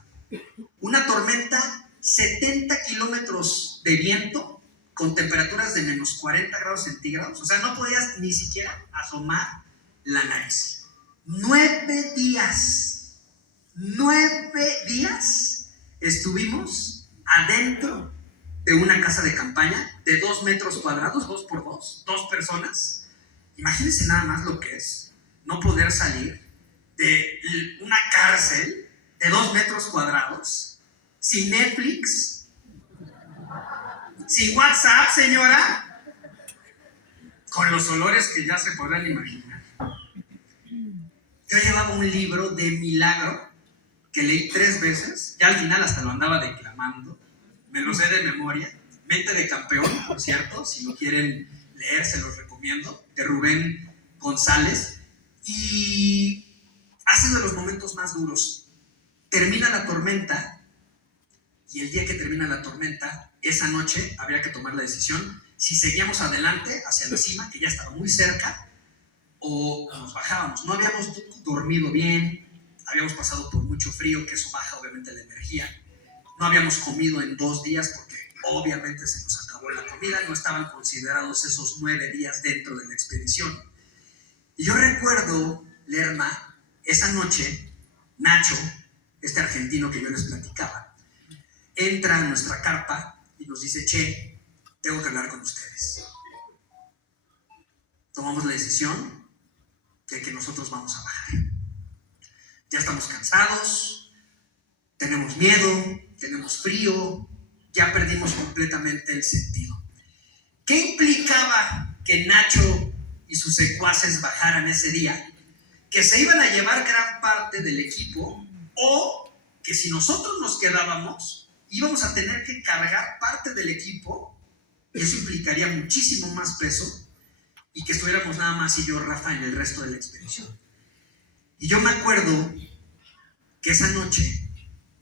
Una tormenta, 70 kilómetros de viento, con temperaturas de menos 40 grados centígrados. O sea, no podías ni siquiera asomar la nariz. 9 días estuvimos adentro de una casa de campaña de 2 metros cuadrados, 2 por 2, 2 personas. Imagínense nada más lo que es no poder salir de una cárcel de 2 metros cuadrados, sin Netflix, sin WhatsApp, señora, con los olores que ya se podrán imaginar. Yo llevaba un libro de milagro que leí 3 veces, ya al final hasta lo andaba declamando, me lo sé de memoria, Mente de Campeón, por cierto, si lo quieren leer se los recomiendo, de Rubén González, y ha sido de los momentos más duros. Termina la tormenta, y el día que termina la tormenta, esa noche habría que tomar la decisión si seguíamos adelante hacia la cima, que ya estaba muy cerca, o nos bajábamos. No habíamos dormido bien, habíamos pasado por mucho frío, que eso baja obviamente la energía. No habíamos comido en 2 días porque obviamente se nos acabó la comida, no estaban considerados esos 9 días dentro de la expedición. Y yo recuerdo, Lerma, esa noche, Nacho, este argentino que yo les platicaba, entra a nuestra carpa y nos dice: che, tengo que hablar con ustedes. Tomamos la decisión de que nosotros vamos a bajar. Ya estamos cansados, tenemos miedo, tenemos frío, ya perdimos completamente el sentido. ¿Qué implicaba que Nacho y sus secuaces bajaran ese día? Que se iban a llevar gran parte del equipo, o que si nosotros nos quedábamos, íbamos a tener que cargar parte del equipo, y eso implicaría muchísimo más peso, y que estuviéramos nada más y yo, Rafa, en el resto de la expedición. Y yo me acuerdo que esa noche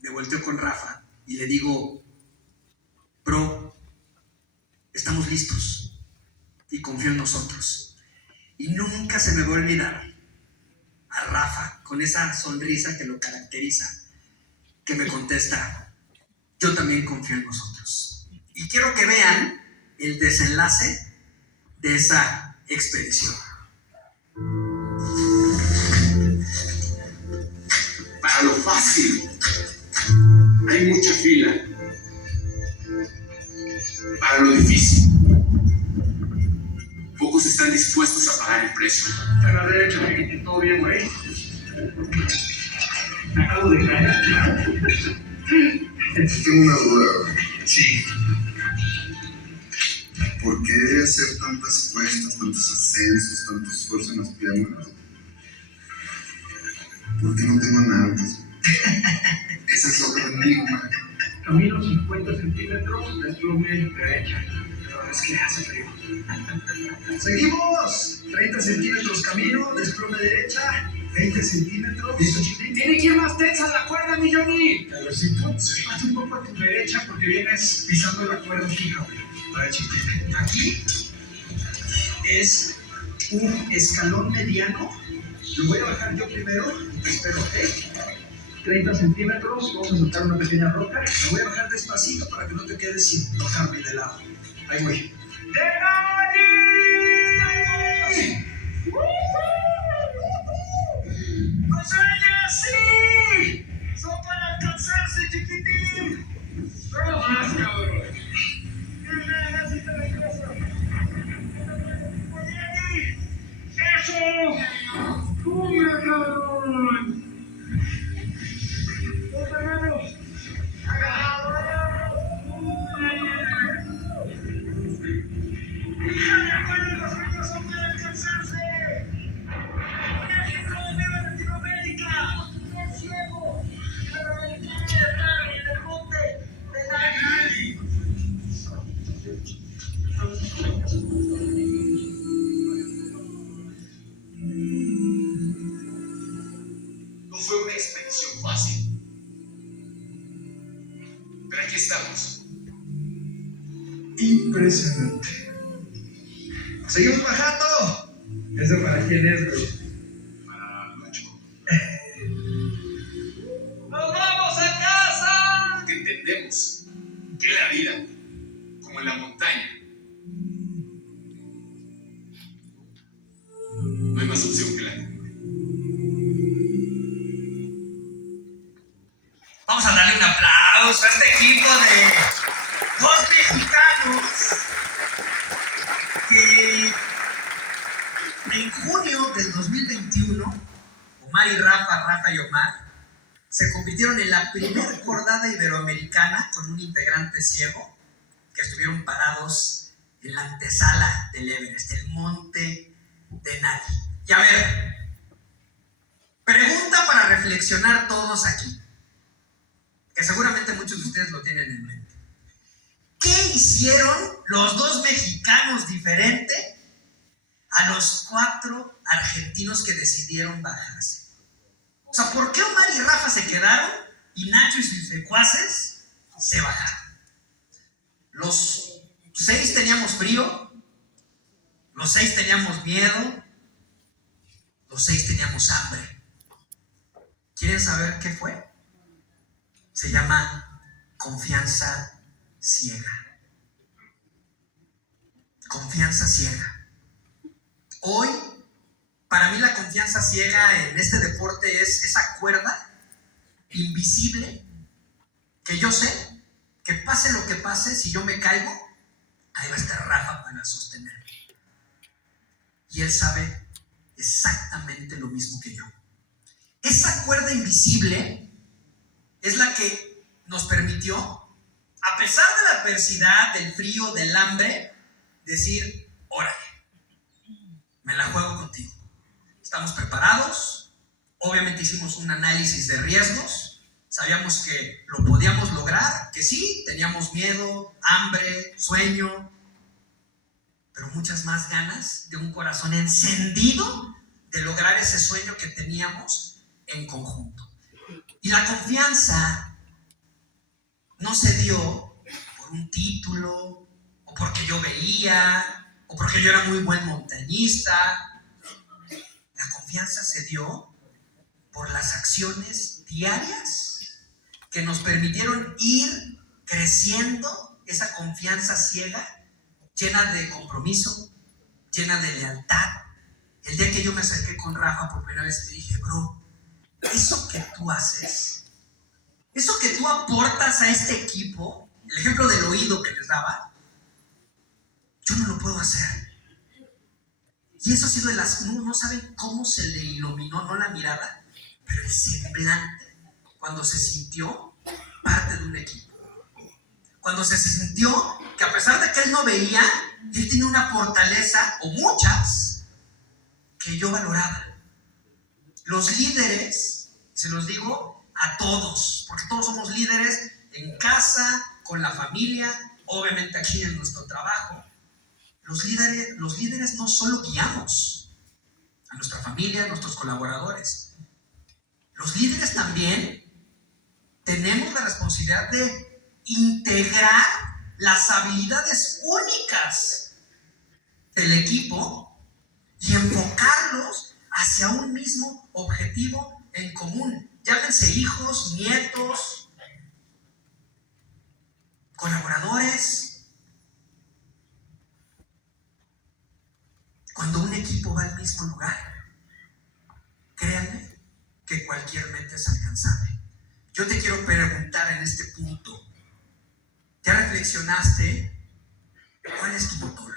me volteo con Rafa y le digo: bro, estamos listos y confío en nosotros. Y nunca se me va a olvidar a Rafa, con esa sonrisa que lo caracteriza, que me contesta: yo también confío en nosotros. Y quiero que vean el desenlace de esa expedición. Para lo fácil, hay mucha fila. Para lo difícil, pocos están dispuestos a pagar el precio. A la derecha, todo bien, güey. Acabo de caer. Tengo una duda. Sí. ¿Por qué hacer tantas cuestas, tantos ascensos, tanto esfuerzo en las piernas? ¿Por qué no tengo nalgas? Ese es otro enigma. Camino 50 centímetros, desplome derecha. Pero es que hace frío. Seguimos. 30 centímetros camino, desplome derecha. 20 centímetros. ¿Listo, chiquitín? Tiene que ir más tensa la cuerda, mi Johnny. A ver si puedes. Haz un poco a tu derecha porque vienes pisando la cuerda fija, güey. A ver, chiquitín. Aquí es un escalón mediano. Lo voy a bajar yo primero. Te espero, ¿ok? 30 centímetros, vamos a soltar una pequeña roca. Me voy a bajar despacito para que no te quedes sin tocarme de lado. Ahí voy. ¡No se oye así! ¡Son para alcanzarse, chiquitín! ¡Pero más, cabrón! ¡Eso! ¡Cumbia, cabrón! No fue una expedición fácil. Pero aquí estamos. Impresionante. ¡Seguimos bajando! ¿Eso para quién es, güey? Para Nacho. ¡Nos vamos a casa! Porque entendemos que en la vida, como en la montaña, no hay más opción que la cumbre. Vamos a darle un aplauso a este equipo de 2 mexicanos que en junio del 2021, Omar y Rafa y Omar, se convirtieron en la primera cordada iberoamericana con un integrante ciego, que estuvieron parados en la antesala del Everest, el monte Denali. Y a ver, pregunta para reflexionar todos aquí, que seguramente muchos de ustedes lo tienen en mente. ¿Qué hicieron los dos mexicanos diferentes a los 4 argentinos que decidieron bajarse? O sea, ¿por qué Omar y Rafa se quedaron y Nacho y sus secuaces se bajaron? Los 6 teníamos frío, los 6 teníamos miedo, los 6 teníamos hambre. ¿Quieren saber qué fue? Se llama confianza ciega. Confianza ciega. Hoy, para mí la confianza ciega en este deporte es esa cuerda invisible que yo sé que pase lo que pase, si yo me caigo, ahí va a estar Rafa para sostenerme. Y él sabe exactamente lo mismo que yo. Esa cuerda invisible es la que nos permitió, a pesar de la adversidad, del frío, del hambre, decir, órale, me la juego contigo. Estamos preparados, obviamente hicimos un análisis de riesgos, sabíamos que lo podíamos lograr, que sí, teníamos miedo, hambre, sueño, pero muchas más ganas de un corazón encendido de lograr ese sueño que teníamos en conjunto. Y la confianza no se dio por un título, o porque yo veía, o porque yo era muy buen montañista. La confianza se dio por las acciones diarias que nos permitieron ir creciendo esa confianza ciega, llena de compromiso, llena de lealtad. El día que yo me acerqué con Rafa por primera vez, le dije, bro, eso que tú haces, eso que tú aportas a este equipo, el ejemplo del oído que les daba, yo no lo puedo hacer. Y eso ha sido de las... No saben cómo se le iluminó, no la mirada, pero el semblante, cuando se sintió parte de un equipo. Cuando se sintió que a pesar de que él no veía, él tenía una fortaleza, o muchas, que yo valoraba. Los líderes, se los digo a todos, porque todos somos líderes en casa, con la familia, obviamente aquí en nuestro trabajo. Los líderes no solo guiamos a nuestra familia, a nuestros colaboradores. Los líderes también tenemos la responsabilidad de integrar las habilidades únicas del equipo y enfocarlos hacia un mismo objetivo en común. Llámense hijos, nietos, colaboradores. Cuando un equipo va al mismo lugar, créanme que cualquier meta es alcanzable. Yo te quiero preguntar en este punto, ¿ya reflexionaste cuál es tu motor?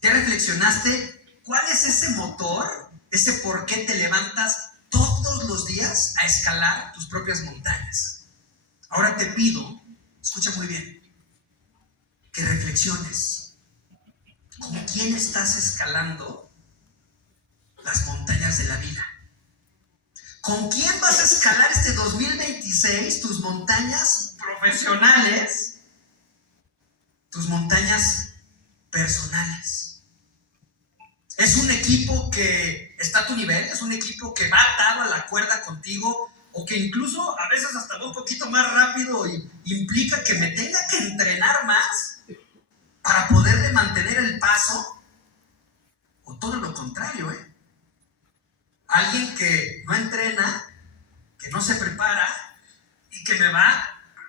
¿Ya reflexionaste cuál es ese motor, ese por qué te levantas todos los días a escalar tus propias montañas? Ahora te pido, escucha muy bien, que reflexiones. ¿Con quién estás escalando las montañas de la vida? ¿Con quién vas a escalar este 2026 tus montañas profesionales, tus montañas personales? ¿Es un equipo que está a tu nivel? ¿Es un equipo que va atado a la cuerda contigo? ¿O que incluso a veces hasta va un poquito más rápido y implica que me tenga que entrenar más para poderle mantener el paso? ¿O todo lo contrario, alguien que no entrena, que no se prepara y que me va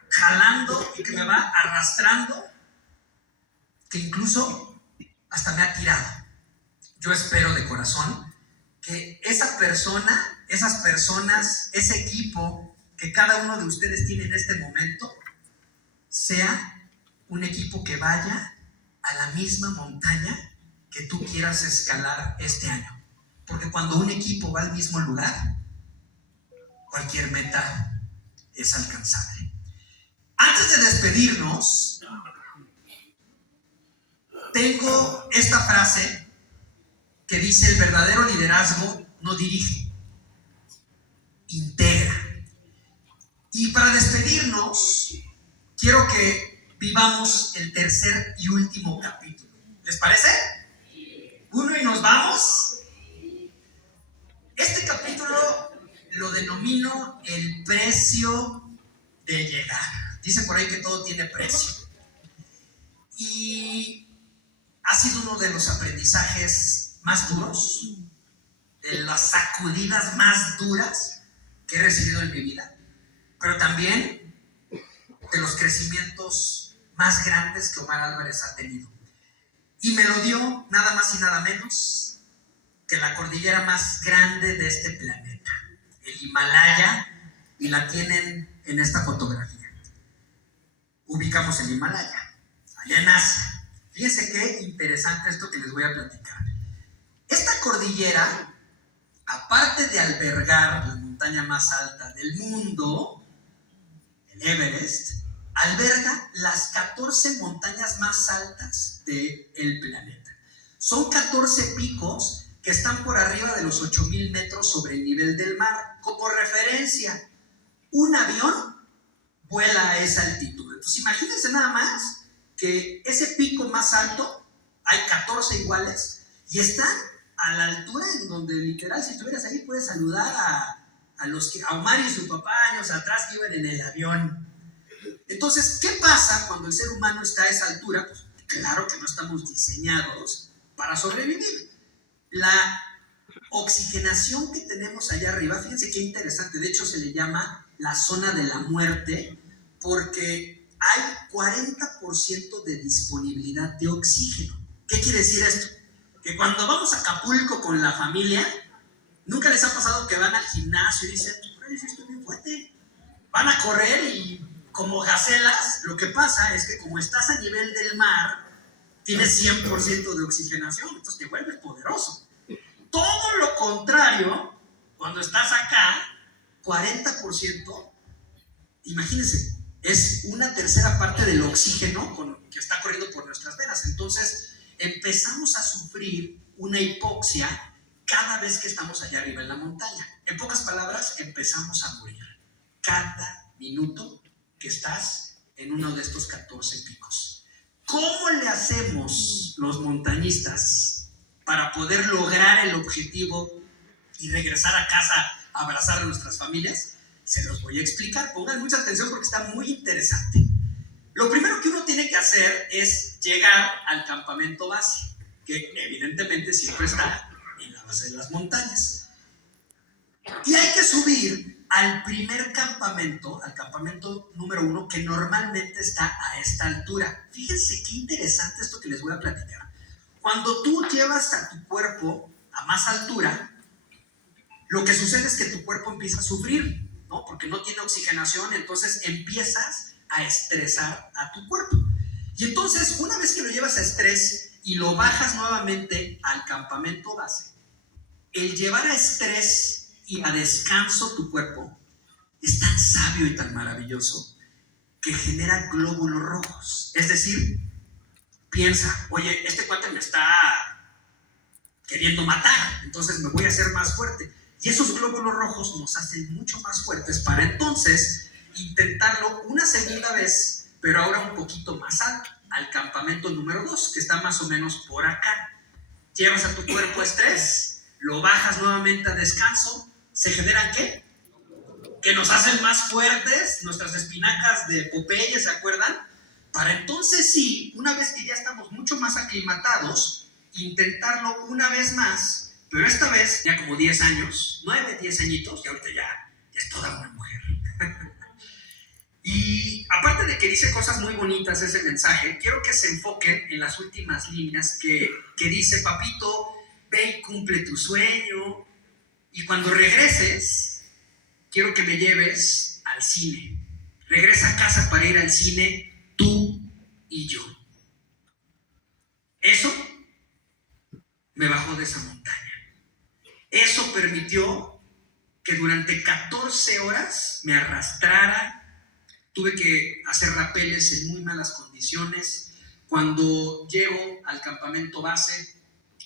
jalando y que me va arrastrando, que incluso hasta me ha tirado? Yo espero de corazón que esa persona, esas personas, ese equipo que cada uno de ustedes tiene en este momento, sea un equipo que vaya a la misma montaña que tú quieras escalar este año. Porque cuando un equipo va al mismo lugar, cualquier meta es alcanzable. Antes de despedirnos, tengo esta frase que dice: el verdadero liderazgo no dirige, integra. Y para despedirnos, quiero que vivamos el tercer y último capítulo. ¿Les parece? ¿Uno y nos vamos? Este capítulo lo denomino el precio de llegar. Dice por ahí que todo tiene precio. Y ha sido uno de los aprendizajes más duros, de las sacudidas más duras que he recibido en mi vida, pero también de los crecimientos más grandes que Omar Álvarez ha tenido. Y me lo dio nada más y nada menos que la cordillera más grande de este planeta, el Himalaya, y la tienen en esta fotografía. Ubicamos el Himalaya, allá en Asia. Fíjense qué interesante esto que les voy a platicar. Esta cordillera, aparte de albergar la montaña más alta del mundo, el Everest, alberga las 14 montañas más altas del planeta. Son 14 picos que están por arriba de los 8,000 metros sobre el nivel del mar. Como referencia, un avión vuela a esa altitud. Entonces imagínense nada más que ese pico más alto, hay 14 iguales, y están a la altura en donde literal, si estuvieras ahí, puedes saludar a Omar y su papá años atrás que iban en el avión. Entonces, ¿qué pasa cuando el ser humano está a esa altura? Pues claro que no estamos diseñados para sobrevivir. La oxigenación que tenemos allá arriba, fíjense qué interesante, de hecho se le llama la zona de la muerte, porque hay 40% de disponibilidad de oxígeno. ¿Qué quiere decir esto? Que cuando vamos a Acapulco con la familia, ¿nunca les ha pasado que van al gimnasio y dicen: ¡ay, sí estoy bien fuerte! Van a correr y como gacelas. Lo que pasa es que como estás a nivel del mar, tienes 100% de oxigenación, entonces te vuelves poderoso. Todo lo contrario, cuando estás acá, 40%, imagínense, es una tercera parte del oxígeno que está corriendo por nuestras venas. Entonces empezamos a sufrir una hipoxia cada vez que estamos allá arriba en la montaña. En pocas palabras, empezamos a morir cada minuto que estás en uno de estos 14 picos. ¿Cómo le hacemos los montañistas para poder lograr el objetivo y regresar a casa a abrazar a nuestras familias? Se los voy a explicar. Pongan mucha atención porque está muy interesante. Lo primero que uno tiene que hacer es llegar al campamento base, que evidentemente siempre está en la base de las montañas. Y hay que subir al primer campamento, al campamento número 1, que normalmente está a esta altura. Fíjense qué interesante esto que les voy a platicar. Cuando tú llevas a tu cuerpo a más altura, lo que sucede es que tu cuerpo empieza a sufrir, ¿no? Porque no tiene oxigenación, entonces empiezas a estresar a tu cuerpo. Y entonces, una vez que lo llevas a estrés y lo bajas nuevamente al campamento base, el llevar a estrés y a descanso tu cuerpo es tan sabio y tan maravilloso que genera glóbulos rojos. Es decir, piensa: oye, este cuate me está queriendo matar, entonces me voy a hacer más fuerte. Y esos glóbulos rojos nos hacen mucho más fuertes para entonces intentarlo una segunda vez, pero ahora un poquito más alto, al campamento número 2, que está más o menos por acá. Llevas a tu cuerpo a estrés, lo bajas nuevamente a descanso, ¿se generan qué? Que nos hacen más fuertes, nuestras espinacas de Popeye, ¿se acuerdan? Para entonces sí, una vez que ya estamos mucho más aclimatados, intentarlo una vez más, pero esta vez ya como 10 años, 9, 10 añitos, y ahorita ya es toda una mujer. Y aparte de que dice cosas muy bonitas ese mensaje, quiero que se enfoquen en las últimas líneas que dice: papito, ve y cumple tu sueño, y cuando regreses, quiero que me lleves al cine. Regresa a casa para ir al cine, tú y yo. Eso me bajó de esa montaña. Eso permitió que durante 14 horas me arrastrara. Tuve que hacer rapeles en muy malas condiciones, Cuando llego al campamento base,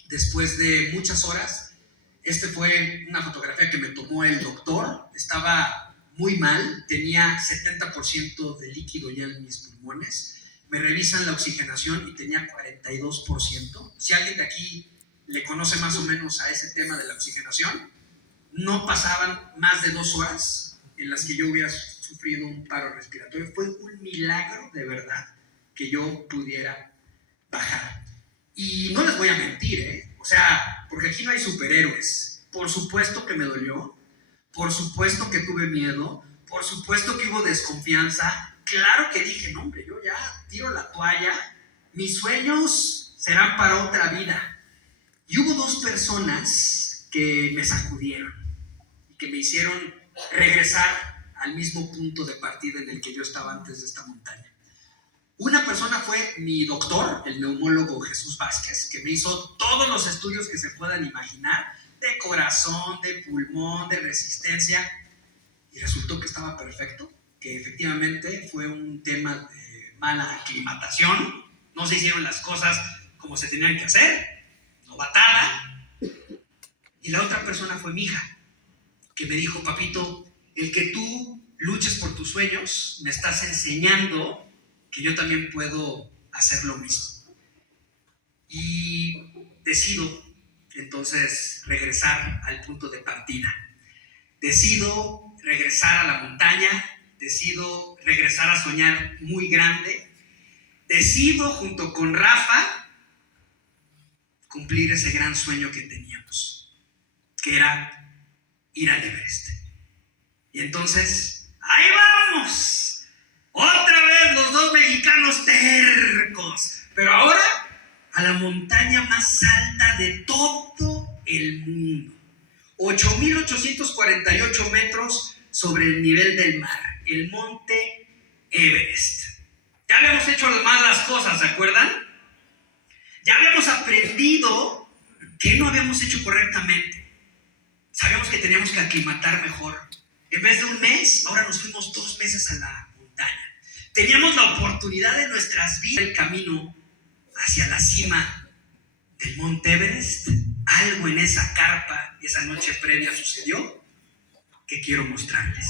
después de muchas horas, fue una fotografía que me tomó el doctor. Estaba muy mal, tenía 70% de líquido ya en mis pulmones. Me revisan la oxigenación y tenía 42%. Si alguien de aquí le conoce más o menos a ese tema de la oxigenación, no pasaban más de 2 horas en las que yo hubiera sufrido un paro respiratorio. Fue un milagro de verdad que yo pudiera bajar. Y no les voy a mentir, o sea, porque aquí no hay superhéroes. Por supuesto que me dolió, por supuesto que tuve miedo, por supuesto que hubo desconfianza. Claro que dije, no hombre, yo ya tiro la toalla, mis sueños serán para otra vida. Y hubo 2 personas que me sacudieron y que me hicieron regresar al mismo punto de partida en el que yo estaba antes de esta montaña. Una persona fue mi doctor, el neumólogo Jesús Vázquez, que me hizo todos los estudios que se puedan imaginar, de corazón, de pulmón, de resistencia, y resultó que estaba perfecto, que efectivamente fue un tema de mala aclimatación, no se hicieron las cosas como se tenían que hacer, novatada. Y la otra persona fue mi hija, que me dijo, papito, el que tú luches por tus sueños, me estás enseñando que yo también puedo hacer lo mismo. Y decido entonces regresar al punto de partida. Decido regresar a la montaña, decido regresar a soñar muy grande, decido junto con Rafa cumplir ese gran sueño que teníamos, que era ir al Everest. Y entonces, ¡ahí vamos! Otra vez los 2 mexicanos tercos, pero ahora a la montaña más alta de todo el mundo. 8,848 metros sobre el nivel del mar, el monte Everest. Ya habíamos hecho mal las cosas, ¿se acuerdan? Ya habíamos aprendido que no habíamos hecho correctamente. Sabíamos que teníamos que aclimatar mejor. En vez de 1 mes, ahora nos fuimos 2 meses a la montaña. Teníamos la oportunidad de nuestras vidas, el camino hacia la cima del monte Everest. Algo en esa carpa, esa noche previa sucedió que quiero mostrarles.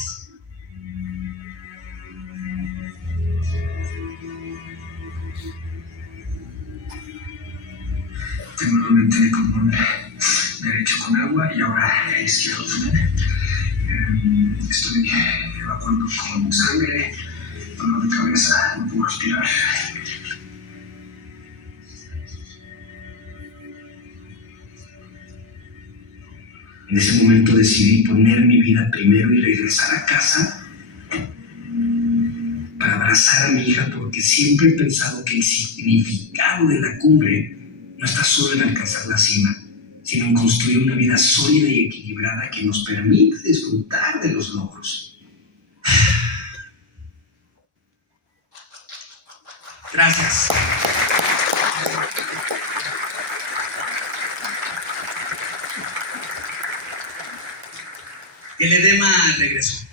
Tengo nuevamente mi pulmón derecho con agua y ahora el izquierdo también. Estoy evacuando con sangre, dolor de cabeza, no puedo respirar. En ese momento decidí poner mi vida primero y regresar a casa para abrazar a mi hija, porque siempre he pensado que el significado de la cumbre no está solo en alcanzar la cima, sino en construir una vida sólida y equilibrada que nos permita disfrutar de los logros. Gracias. El edema regresó,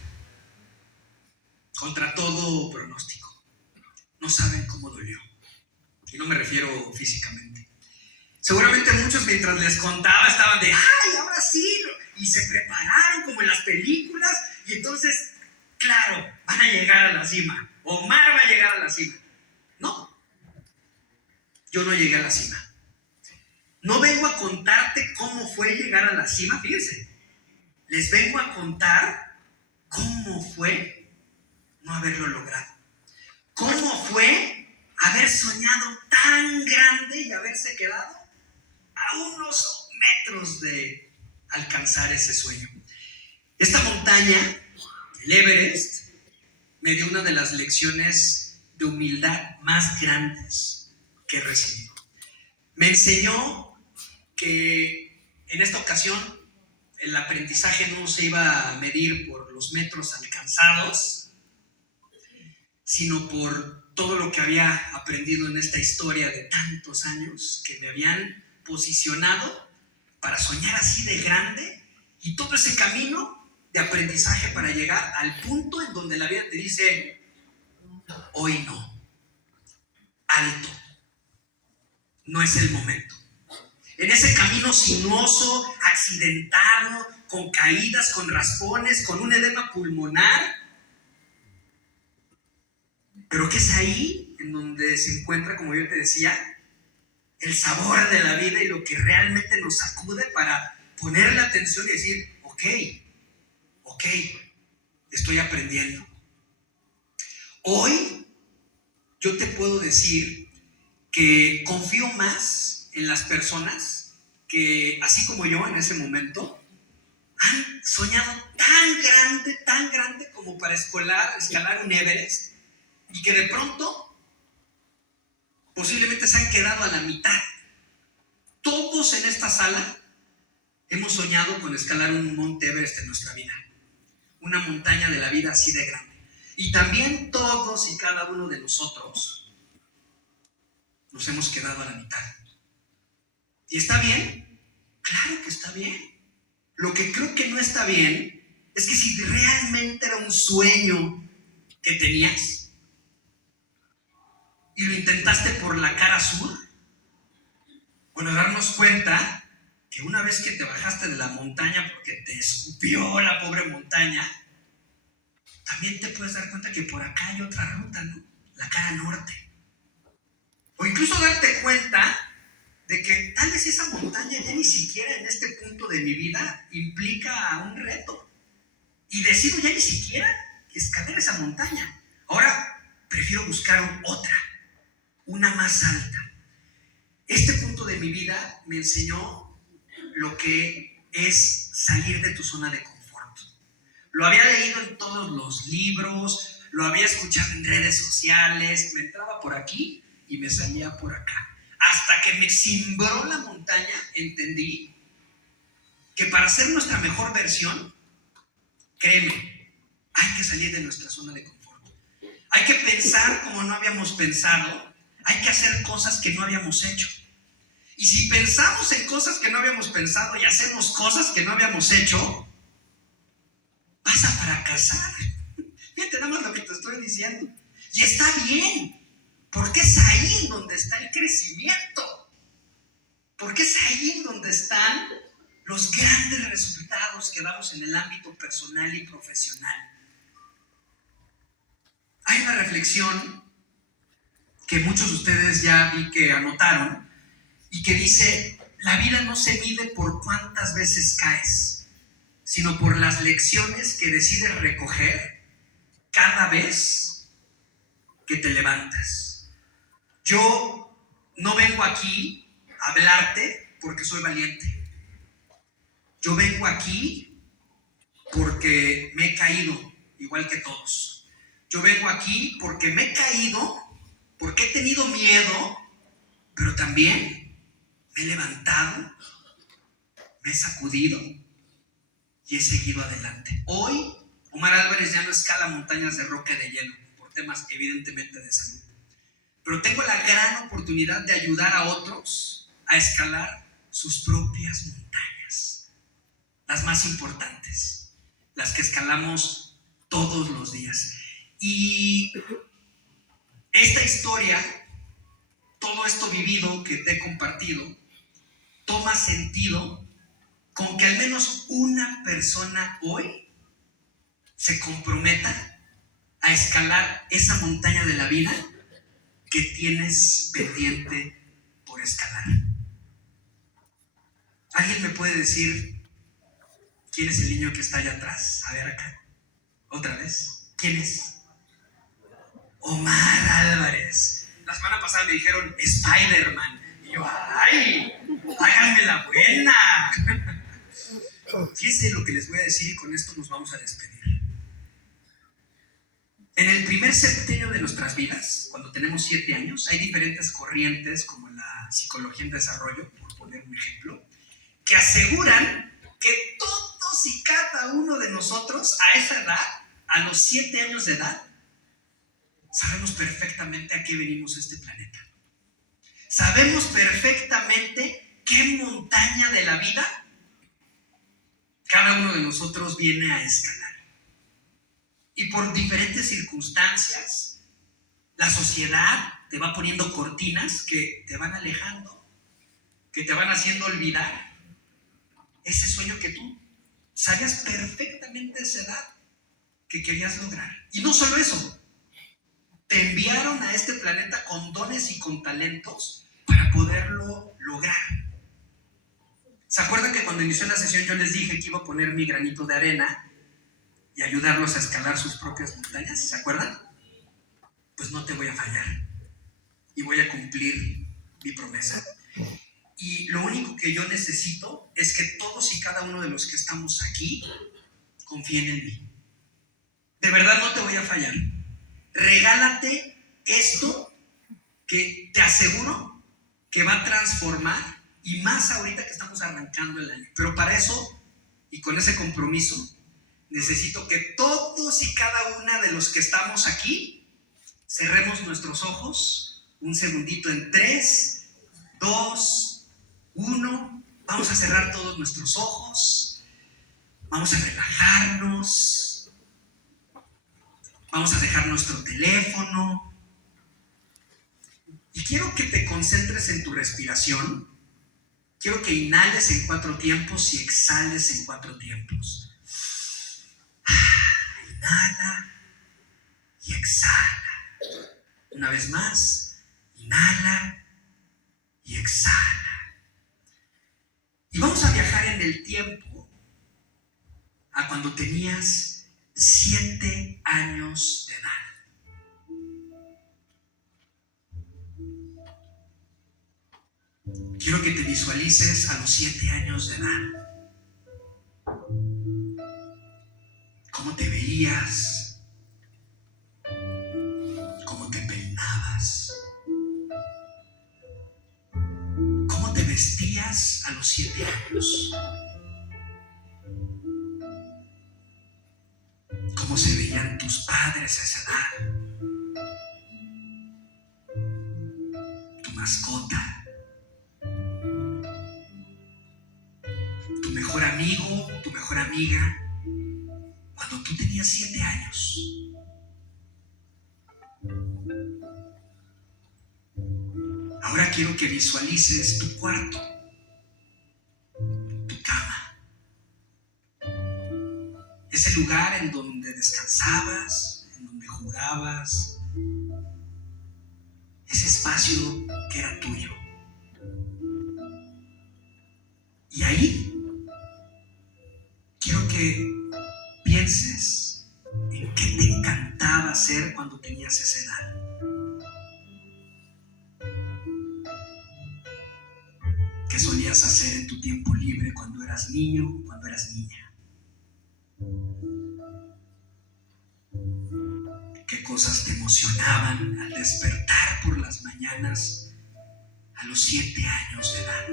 contra todo pronóstico. No saben cómo dolió, y no me refiero físicamente. Seguramente muchos, mientras les contaba, estaban de ¡ay, ahora sí! Y se prepararon como en las películas, y entonces, claro, van a llegar a la cima. Omar va a llegar a la cima. No, yo no llegué a la cima. No vengo a contarte cómo fue llegar a la cima, fíjense. Les vengo a contar cómo fue no haberlo logrado. Cómo fue haber soñado tan grande y haberse quedado a unos metros de alcanzar ese sueño. Esta montaña, el Everest, me dio una de las lecciones de humildad más grandes que he recibido. Me enseñó que en esta ocasión el aprendizaje no se iba a medir por los metros alcanzados, sino por todo lo que había aprendido en esta historia de tantos años que me habían posicionado para soñar así de grande, y todo ese camino de aprendizaje para llegar al punto en donde la vida te dice: hoy no, alto, no es el momento. En ese camino sinuoso, accidentado, con caídas, con raspones, con un edema pulmonar, pero que es ahí en donde se encuentra, como yo te decía, el sabor de la vida y lo que realmente nos sacude para ponerle atención y decir, ok, estoy aprendiendo. Hoy yo te puedo decir que confío más en las personas que, así como yo en ese momento, han soñado tan grande como para escalar un Everest, y que de pronto posiblemente se han quedado a la mitad. Todos en esta sala hemos soñado con escalar un monte Everest en nuestra vida, una montaña de la vida así de grande. Y también todos y cada uno de nosotros nos hemos quedado a la mitad. ¿Y está bien? Claro que está bien. Lo que creo que no está bien es que si realmente era un sueño que tenías y lo intentaste por la cara sur, bueno, darnos cuenta que una vez que te bajaste de la montaña porque te escupió la pobre montaña, también te puedes dar cuenta que por acá hay otra ruta, ¿no? La cara norte. O incluso darte cuenta de que tal vez esa montaña ya ni siquiera en este punto de mi vida implica un reto. Y decido ya ni siquiera escalar esa montaña. Ahora prefiero buscar otra, una más alta. Este punto de mi vida me enseñó lo que es salir de tu zona de confort. Lo había leído en todos los libros, lo había escuchado en redes sociales, me entraba por aquí y me salía por acá. Hasta que me cimbró la montaña, entendí que para ser nuestra mejor versión, créeme, hay que salir de nuestra zona de confort. Hay que pensar como no habíamos pensado, hay que hacer cosas que no habíamos hecho. Y si pensamos en cosas que no habíamos pensado y hacemos cosas que no habíamos hecho, vas a fracasar. Fíjate nada más lo que te estoy diciendo. Y está bien, porque es ahí en donde está el crecimiento. Porque es ahí en donde están los grandes resultados que damos en el ámbito personal y profesional. Hay una reflexión que muchos de ustedes ya vi que anotaron y que dice: la vida no se mide por cuántas veces caes, sino por las lecciones que decides recoger cada vez que te levantas. Yo no vengo aquí a hablarte porque soy valiente. Yo vengo aquí porque me he caído, igual que todos. Yo vengo aquí porque me he caído, porque he tenido miedo, pero también me he levantado, me he sacudido y he seguido adelante. Hoy, Omar Álvarez ya no escala montañas de roca y de hielo, por temas evidentemente de salud. Pero tengo la gran oportunidad de ayudar a otros a escalar sus propias montañas, las más importantes, las que escalamos todos los días. Y esta historia, todo esto vivido que te he compartido, toma sentido con que al menos una persona hoy se comprometa a escalar esa montaña de la vida que tienes pendiente por escalar. ¿Alguien me puede decir quién es el niño que está allá atrás? A ver acá, otra vez. ¿Quién es? Omar Álvarez. La semana pasada me dijeron Spider-Man. Y yo, ¡ay! ¡Háganme la buena! Fíjense lo que les voy a decir y con esto nos vamos a despedir. En el primer septenio de nuestras vidas, cuando tenemos 7 años, hay diferentes corrientes como la psicología en desarrollo, por poner un ejemplo, que aseguran que todos y cada uno de nosotros a esa edad, a los 7 años de edad, sabemos perfectamente a qué venimos a este planeta. Sabemos perfectamente qué montaña de la vida cada uno de nosotros viene a escalar. Y por diferentes circunstancias, la sociedad te va poniendo cortinas que te van alejando que te van haciendo olvidar ese sueño que tú sabías perfectamente a esa edad que querías lograr. Y no solo eso, te enviaron a este planeta con dones y con talentos para poderlo lograr. ¿Se acuerdan que cuando inició la sesión yo les dije que iba a poner mi granito de arena y ayudarlos a escalar sus propias montañas? ¿Se acuerdan? Pues no te voy a fallar y voy a cumplir mi promesa. Y lo único que yo necesito es que todos y cada uno de los que estamos aquí confíen en mí. De verdad no te voy a fallar. Regálate esto que te aseguro que va a transformar, y más ahorita que estamos arrancando el año. Pero para eso, y con ese compromiso, necesito que todos y cada una de los que estamos aquí cerremos nuestros ojos un segundito en 3, 2, 1. Vamos a cerrar todos nuestros ojos. Vamos a relajarnos. Vamos a dejar nuestro teléfono. Y quiero que te concentres en tu respiración. Quiero que inhales en 4 tiempos y exhales en 4 tiempos. Inhala y exhala. Una vez más, inhala y exhala. Y vamos a viajar en el tiempo a cuando tenías 7 años de edad. Quiero que te visualices a los 7 años de edad. ¿Cómo te veías? ¿Cómo te peinabas? ¿Cómo te vestías a los 7 años? ¿Cómo se veían tus padres a esa edad? Tu mascota. Tu mejor amigo, tu mejor amiga, cuando tú tenías 7 años. Ahora quiero que visualices tu cuarto, tu cama, ese lugar en donde descansabas, en donde jugabas, ese espacio que era tuyo. Y ahí quiero que pienses en qué te encantaba hacer cuando tenías esa edad. ¿Qué solías hacer en tu tiempo libre cuando eras niño, cuando eras niña? ¿Qué cosas te emocionaban al despertar por las mañanas a los 7 años de edad?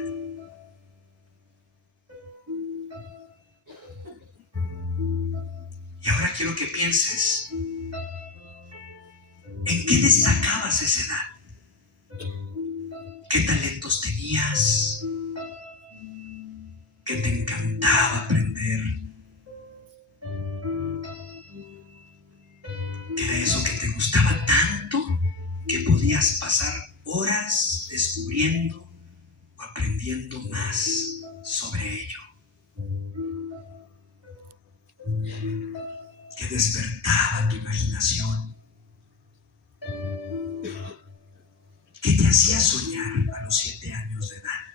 Y ahora quiero que pienses en qué destacabas esa edad. ¿Qué talentos tenías? ¿Qué te encantaba aprender? ¿Qué era eso que te gustaba tanto que podías pasar horas descubriendo o aprendiendo más sobre ello? ¿Qué despertaba tu imaginación? ¿Qué te hacía soñar a los 7 años de edad?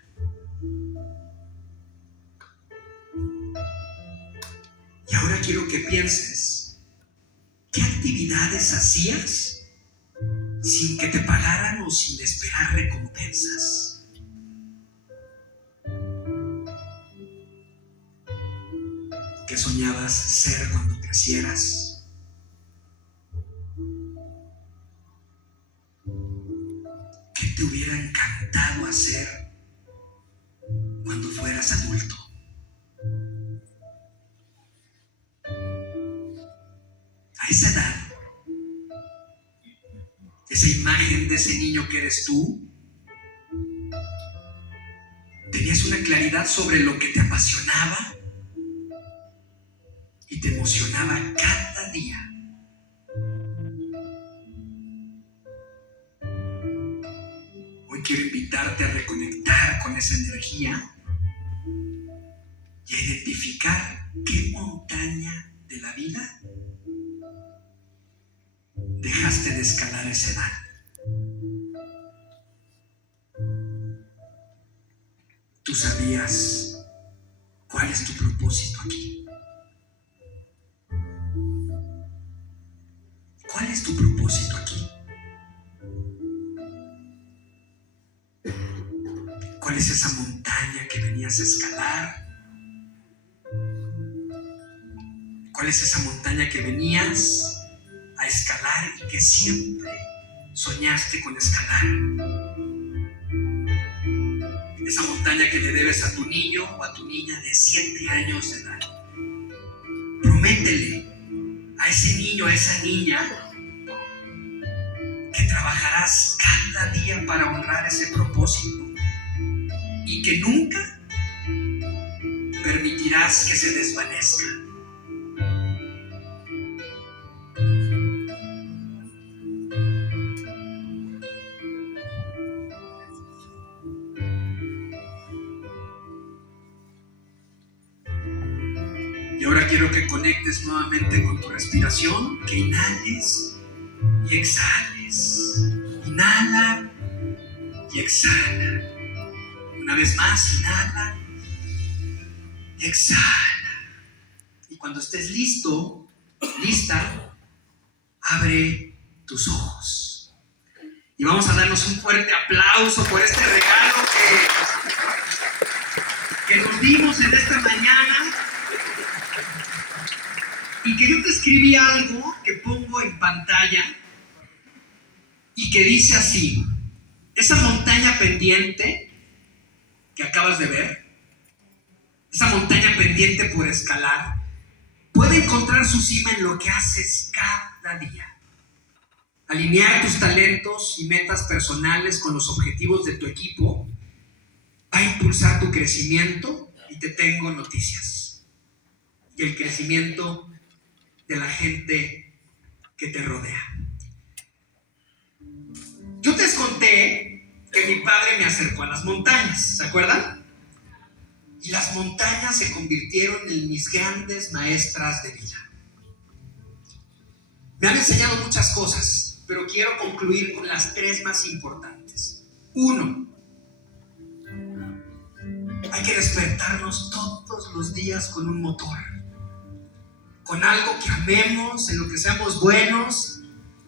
Y ahora quiero que pienses, ¿qué actividades hacías sin que te pagaran o sin esperar recompensas? ¿Qué soñabas ser cuando crecieras? ¿Qué te hubiera encantado hacer cuando fueras adulto? A esa edad, esa imagen de ese niño que eres tú, tenías una claridad sobre lo que te apasionaba y te emocionaba cada día. Hoy quiero invitarte a reconectar con esa energía y a identificar qué montaña de la vida dejaste de escalar a esa edad. Tú sabías cuál es tu propósito aquí. ¿Cuál es tu propósito aquí? ¿Cuál es esa montaña que venías a escalar? ¿Cuál es esa montaña que venías a escalar y que siempre soñaste con escalar? Esa montaña que le debes a tu niño o a tu niña de 7 años de edad. Prométele a ese niño, a esa niña, que trabajarás cada día para honrar ese propósito y que nunca permitirás que se desvanezca. Y ahora quiero que conectes nuevamente con tu respiración, que inhales y exhales. Inhala y exhala. Una vez más, inhala y exhala. Y cuando estés listo, lista, abre tus ojos. Y vamos a darnos un fuerte aplauso por este regalo que nos dimos en esta mañana. Y que yo te escribí algo que pongo en pantalla y que dice así: esa montaña pendiente que acabas de ver, esa montaña pendiente por escalar, puede encontrar su cima en lo que haces cada día. Alinear tus talentos y metas personales con los objetivos de tu equipo va a impulsar tu crecimiento, y te tengo noticias. Y el crecimiento de la gente que te rodea. Yo te conté que mi padre me acercó a las montañas, ¿se acuerdan? Y las montañas se convirtieron en mis grandes maestras de vida. Me han enseñado muchas cosas, pero quiero concluir con las 3 más importantes. 1. Hay que despertarnos todos los días con un motor, con algo que amemos, en lo que seamos buenos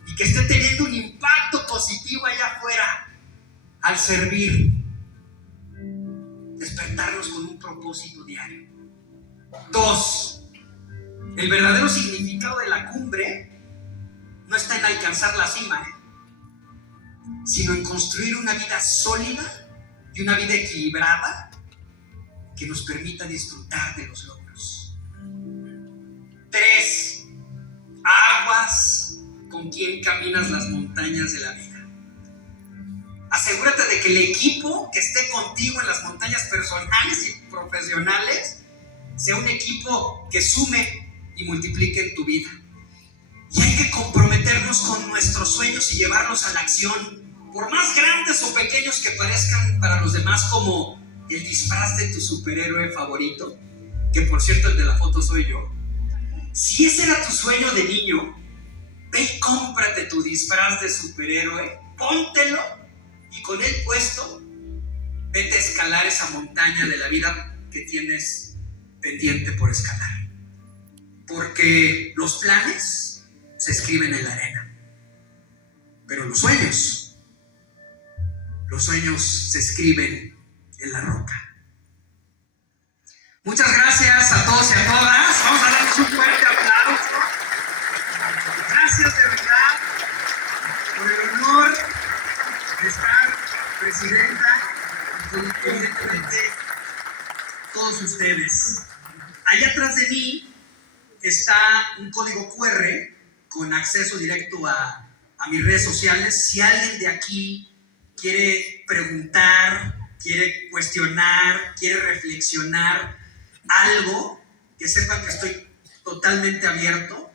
y que esté teniendo un impacto positivo allá afuera al servir. Despertarnos con un propósito diario. 2. El verdadero significado de la cumbre no está en alcanzar la cima, sino en construir una vida sólida y una vida equilibrada que nos permita disfrutar de los logros. 3. Aguas con quien caminas las montañas de la vida. Asegúrate de que el equipo que esté contigo en las montañas personales y profesionales sea un equipo que sume y multiplique en tu vida. Y hay que comprometernos con nuestros sueños y llevarlos a la acción, por más grandes o pequeños que parezcan para los demás, como el disfraz de tu superhéroe favorito, que por cierto el de la foto soy yo. Si ese era tu sueño de niño, ve y cómprate tu disfraz de superhéroe, póntelo y con él puesto, vete a escalar esa montaña de la vida que tienes pendiente por escalar. Porque los planes se escriben en la arena, pero los sueños se escriben en la roca. Muchas gracias a todos y a todas. Vamos a darles un fuerte aplauso. Gracias de verdad por el honor de estar presidenta y con evidentemente todos ustedes. Allá atrás de mí está un código QR con acceso directo a mis redes sociales. Si alguien de aquí quiere preguntar, quiere cuestionar, quiere reflexionar algo, que sepan que estoy totalmente abierto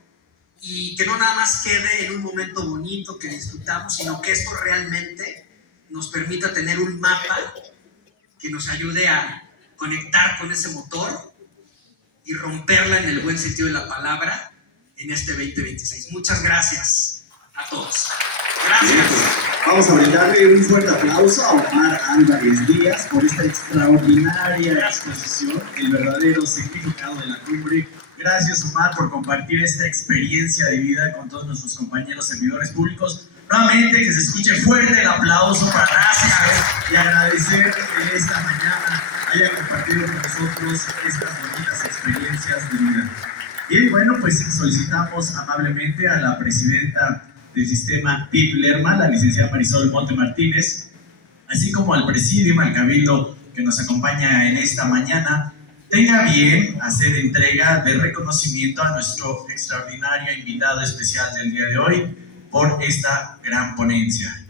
y que no nada más quede en un momento bonito que disfrutamos, sino que esto realmente nos permita tener un mapa que nos ayude a conectar con ese motor y romperla en el buen sentido de la palabra en este 2026. Muchas gracias a todos. Bien, Gracias. pues, vamos a brindarle un fuerte aplauso a Omar Álvarez Díaz por esta extraordinaria exposición, el verdadero significado de la cumbre. Gracias, Omar, por compartir esta experiencia de vida con todos nuestros compañeros servidores públicos. Nuevamente, que se escuche fuerte el aplauso para gracias y agradecer que esta mañana haya compartido con nosotros estas bonitas experiencias de vida. Y bueno, pues solicitamos amablemente a la presidenta del sistema TIP Lerma, la licenciada Marisol Monte Martínez, así como al presidium, al cabildo que nos acompaña en esta mañana, tenga bien hacer entrega de reconocimiento a nuestro extraordinario invitado especial del día de hoy por esta gran ponencia.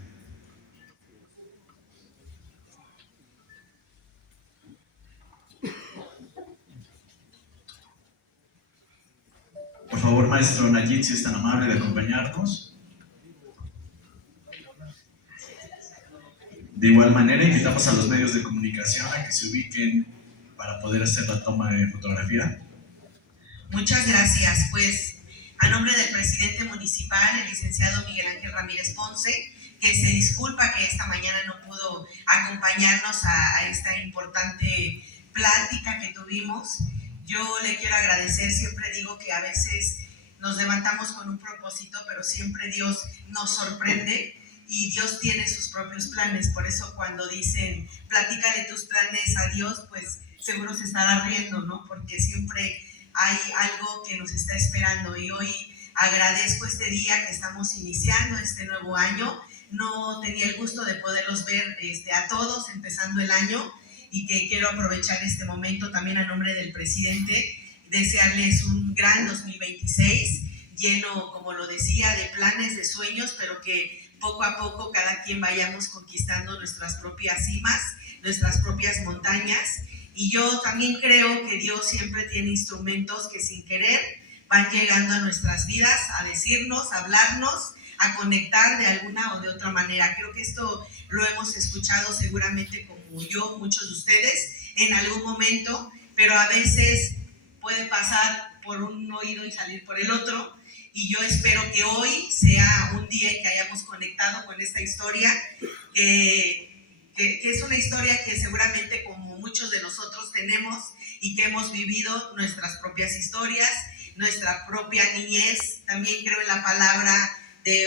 Por favor, maestro Nayib, si es tan amable de acompañarnos. De igual manera, invitamos a los medios de comunicación a que se ubiquen para poder hacer la toma de fotografía. Muchas gracias. Pues, a nombre del presidente municipal, el licenciado Miguel Ángel Ramírez Ponce, que se disculpa que esta mañana no pudo acompañarnos a esta importante plática que tuvimos. Yo le quiero agradecer, siempre digo que a veces nos levantamos con un propósito, pero siempre Dios nos sorprende y Dios tiene sus propios planes. Por eso cuando dicen, platícale tus planes a Dios, pues seguro se estará riendo, ¿no? Porque siempre hay algo que nos está esperando y hoy agradezco este día que estamos iniciando este nuevo año. No tenía el gusto de poderlos ver a todos empezando el año y que quiero aprovechar este momento también a nombre del presidente, desearles un gran 2026 lleno, como lo decía, de planes, de sueños, pero que poco a poco cada quien vayamos conquistando nuestras propias cimas, nuestras propias montañas. Y yo también creo que Dios siempre tiene instrumentos que sin querer van llegando a nuestras vidas, a decirnos, a hablarnos, a conectar de alguna o de otra manera. Creo que esto lo hemos escuchado seguramente como yo, muchos de ustedes, en algún momento, pero a veces puede pasar por un oído y salir por el otro. Y yo espero que hoy sea un día en que hayamos conectado con esta historia, que es una historia que seguramente como muchos de nosotros tenemos y que hemos vivido nuestras propias historias, nuestra propia niñez. También creo en la palabra que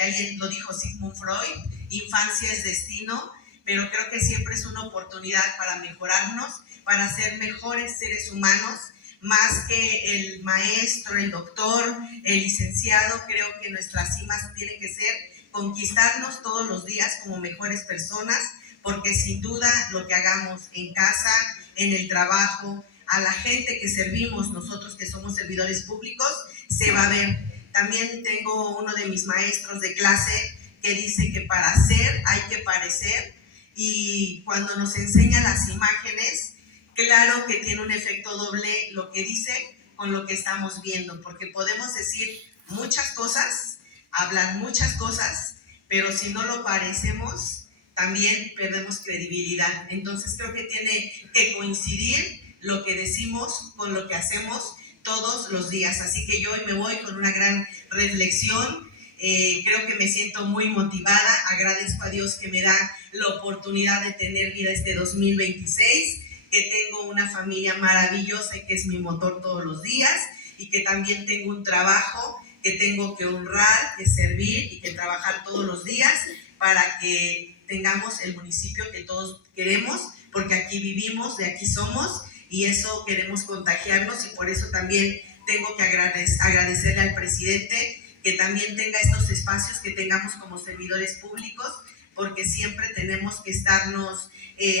alguien lo dijo, Sigmund Freud, infancia es destino, pero creo que siempre es una oportunidad para mejorarnos, para ser mejores seres humanos, más que el maestro, el doctor, el licenciado. Creo que nuestras cimas tienen que ser conquistarnos todos los días como mejores personas, porque sin duda lo que hagamos en casa, en el trabajo, a la gente que servimos, nosotros que somos servidores públicos, se va a ver. También tengo uno de mis maestros de clase que dice que para ser hay que parecer, y cuando nos enseña las imágenes, claro que tiene un efecto doble lo que dice con lo que estamos viendo, porque podemos decir muchas cosas, hablar muchas cosas, pero si no lo parecemos, también perdemos credibilidad. Entonces creo que tiene que coincidir lo que decimos con lo que hacemos todos los días. Así que yo hoy me voy con una gran reflexión. Creo que me siento muy motivada. Agradezco a Dios que me da la oportunidad de tener vida este 2026, que tengo una familia maravillosa y que es mi motor todos los días, y que también tengo un trabajo que tengo que honrar, que servir y que trabajar todos los días para que tengamos el municipio que todos queremos, porque aquí vivimos, de aquí somos, y eso queremos contagiarnos. Y por eso también tengo que agradecerle al presidente que también tenga estos espacios que tengamos como servidores públicos, porque siempre tenemos que estarnos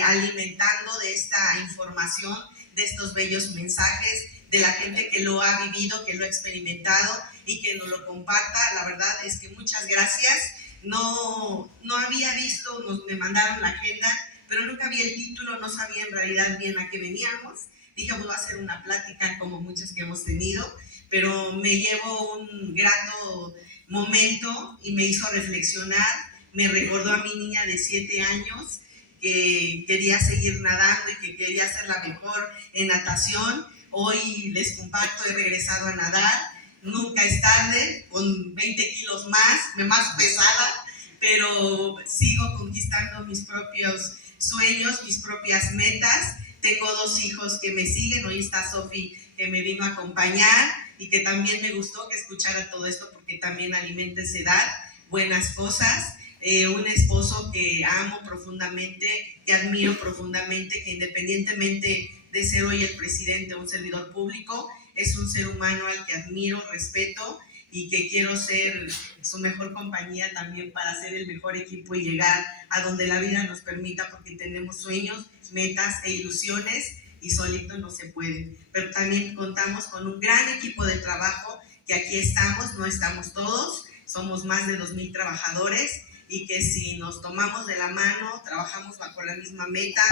alimentando de esta información, de estos bellos mensajes, de la gente que lo ha vivido, que lo ha experimentado y que nos lo comparta. La verdad es que muchas gracias. No había visto, me mandaron la agenda, pero nunca vi el título, no sabía en realidad bien a qué veníamos. Dije, voy a hacer una plática como muchas que hemos tenido, pero me llevo un grato momento y me hizo reflexionar. Me recordó a mi niña de 7 años que quería seguir nadando y que quería ser la mejor en natación. Hoy les comparto, he regresado a nadar. Nunca es tarde, con 20 kilos más pesada, pero sigo conquistando mis propios sueños, mis propias metas. Tengo 2 hijos que me siguen. Hoy está Sofi, que me vino a acompañar y que también me gustó que escuchara todo esto, porque también alimenta esa edad, buenas cosas. Un esposo que amo profundamente, que admiro profundamente, que independientemente de ser hoy el presidente o un servidor público, es un ser humano al que admiro, respeto y que quiero ser su mejor compañía también para hacer el mejor equipo y llegar a donde la vida nos permita, porque tenemos sueños, metas e ilusiones y solito no se puede. Pero también contamos con un gran equipo de trabajo, que aquí estamos, no estamos todos, somos más de 2,000 trabajadores, y que si nos tomamos de la mano, trabajamos bajo la misma meta,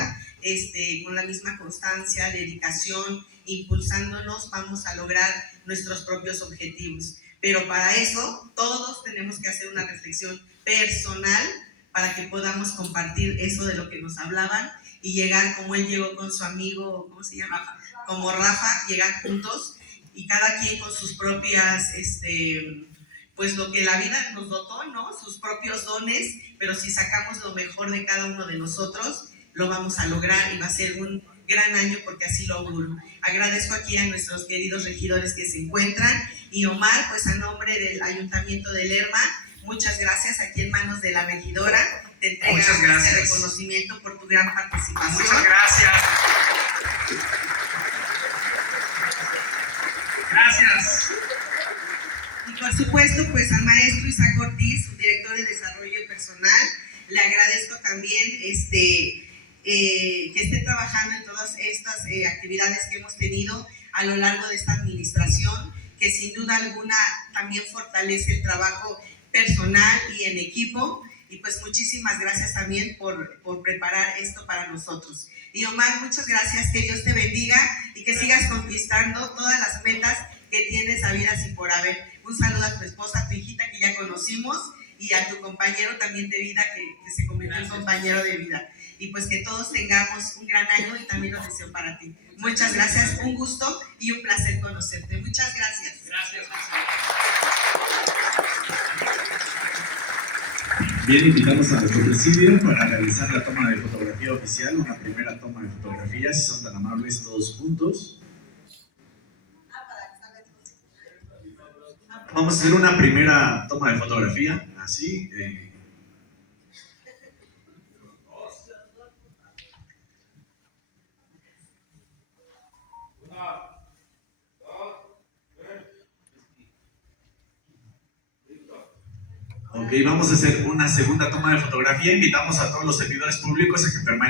con la misma constancia, dedicación, impulsándonos, vamos a lograr nuestros propios objetivos. Pero para eso, todos tenemos que hacer una reflexión personal para que podamos compartir eso de lo que nos hablaban y llegar como él llegó con su amigo, ¿cómo se llama? Como Rafa, llegar juntos y cada quien con sus propias, pues lo que la vida nos dotó, ¿no? Sus propios dones, pero si sacamos lo mejor de cada uno de nosotros, lo vamos a lograr y va a ser un gran año, porque así lo auguro. Agradezco aquí a nuestros queridos regidores que se encuentran, y Omar, pues a nombre del Ayuntamiento de Lerma, muchas gracias. Aquí en manos de la regidora te entrega este reconocimiento por tu gran participación. Muchas gracias. Gracias. Y por supuesto, pues al maestro Isaac Ortiz, su director de Desarrollo Personal, le agradezco también que esté trabajando en todas estas actividades que hemos tenido a lo largo de esta administración, que sin duda alguna también fortalece el trabajo personal y en equipo. Y pues muchísimas gracias también por preparar esto para nosotros. Y Omar, muchas gracias, que Dios te bendiga y que sigas conquistando todas las metas que tienes habidas y por haber. Un saludo a tu esposa, a tu hijita que ya conocimos, y a tu compañero también de vida, que se convirtió en compañero de vida. Y pues que todos tengamos un gran año, y también lo deseo para ti. Muchas gracias, un gusto y un placer conocerte. Muchas gracias. Gracias. Bien, invitamos a nuestro presidio para realizar la toma de fotografía oficial, una primera toma de fotografía, si son tan amables todos juntos. Vamos a hacer una primera toma de fotografía, así. Ok, vamos a hacer una segunda toma de fotografía. Invitamos a todos los servidores públicos a que permanezcan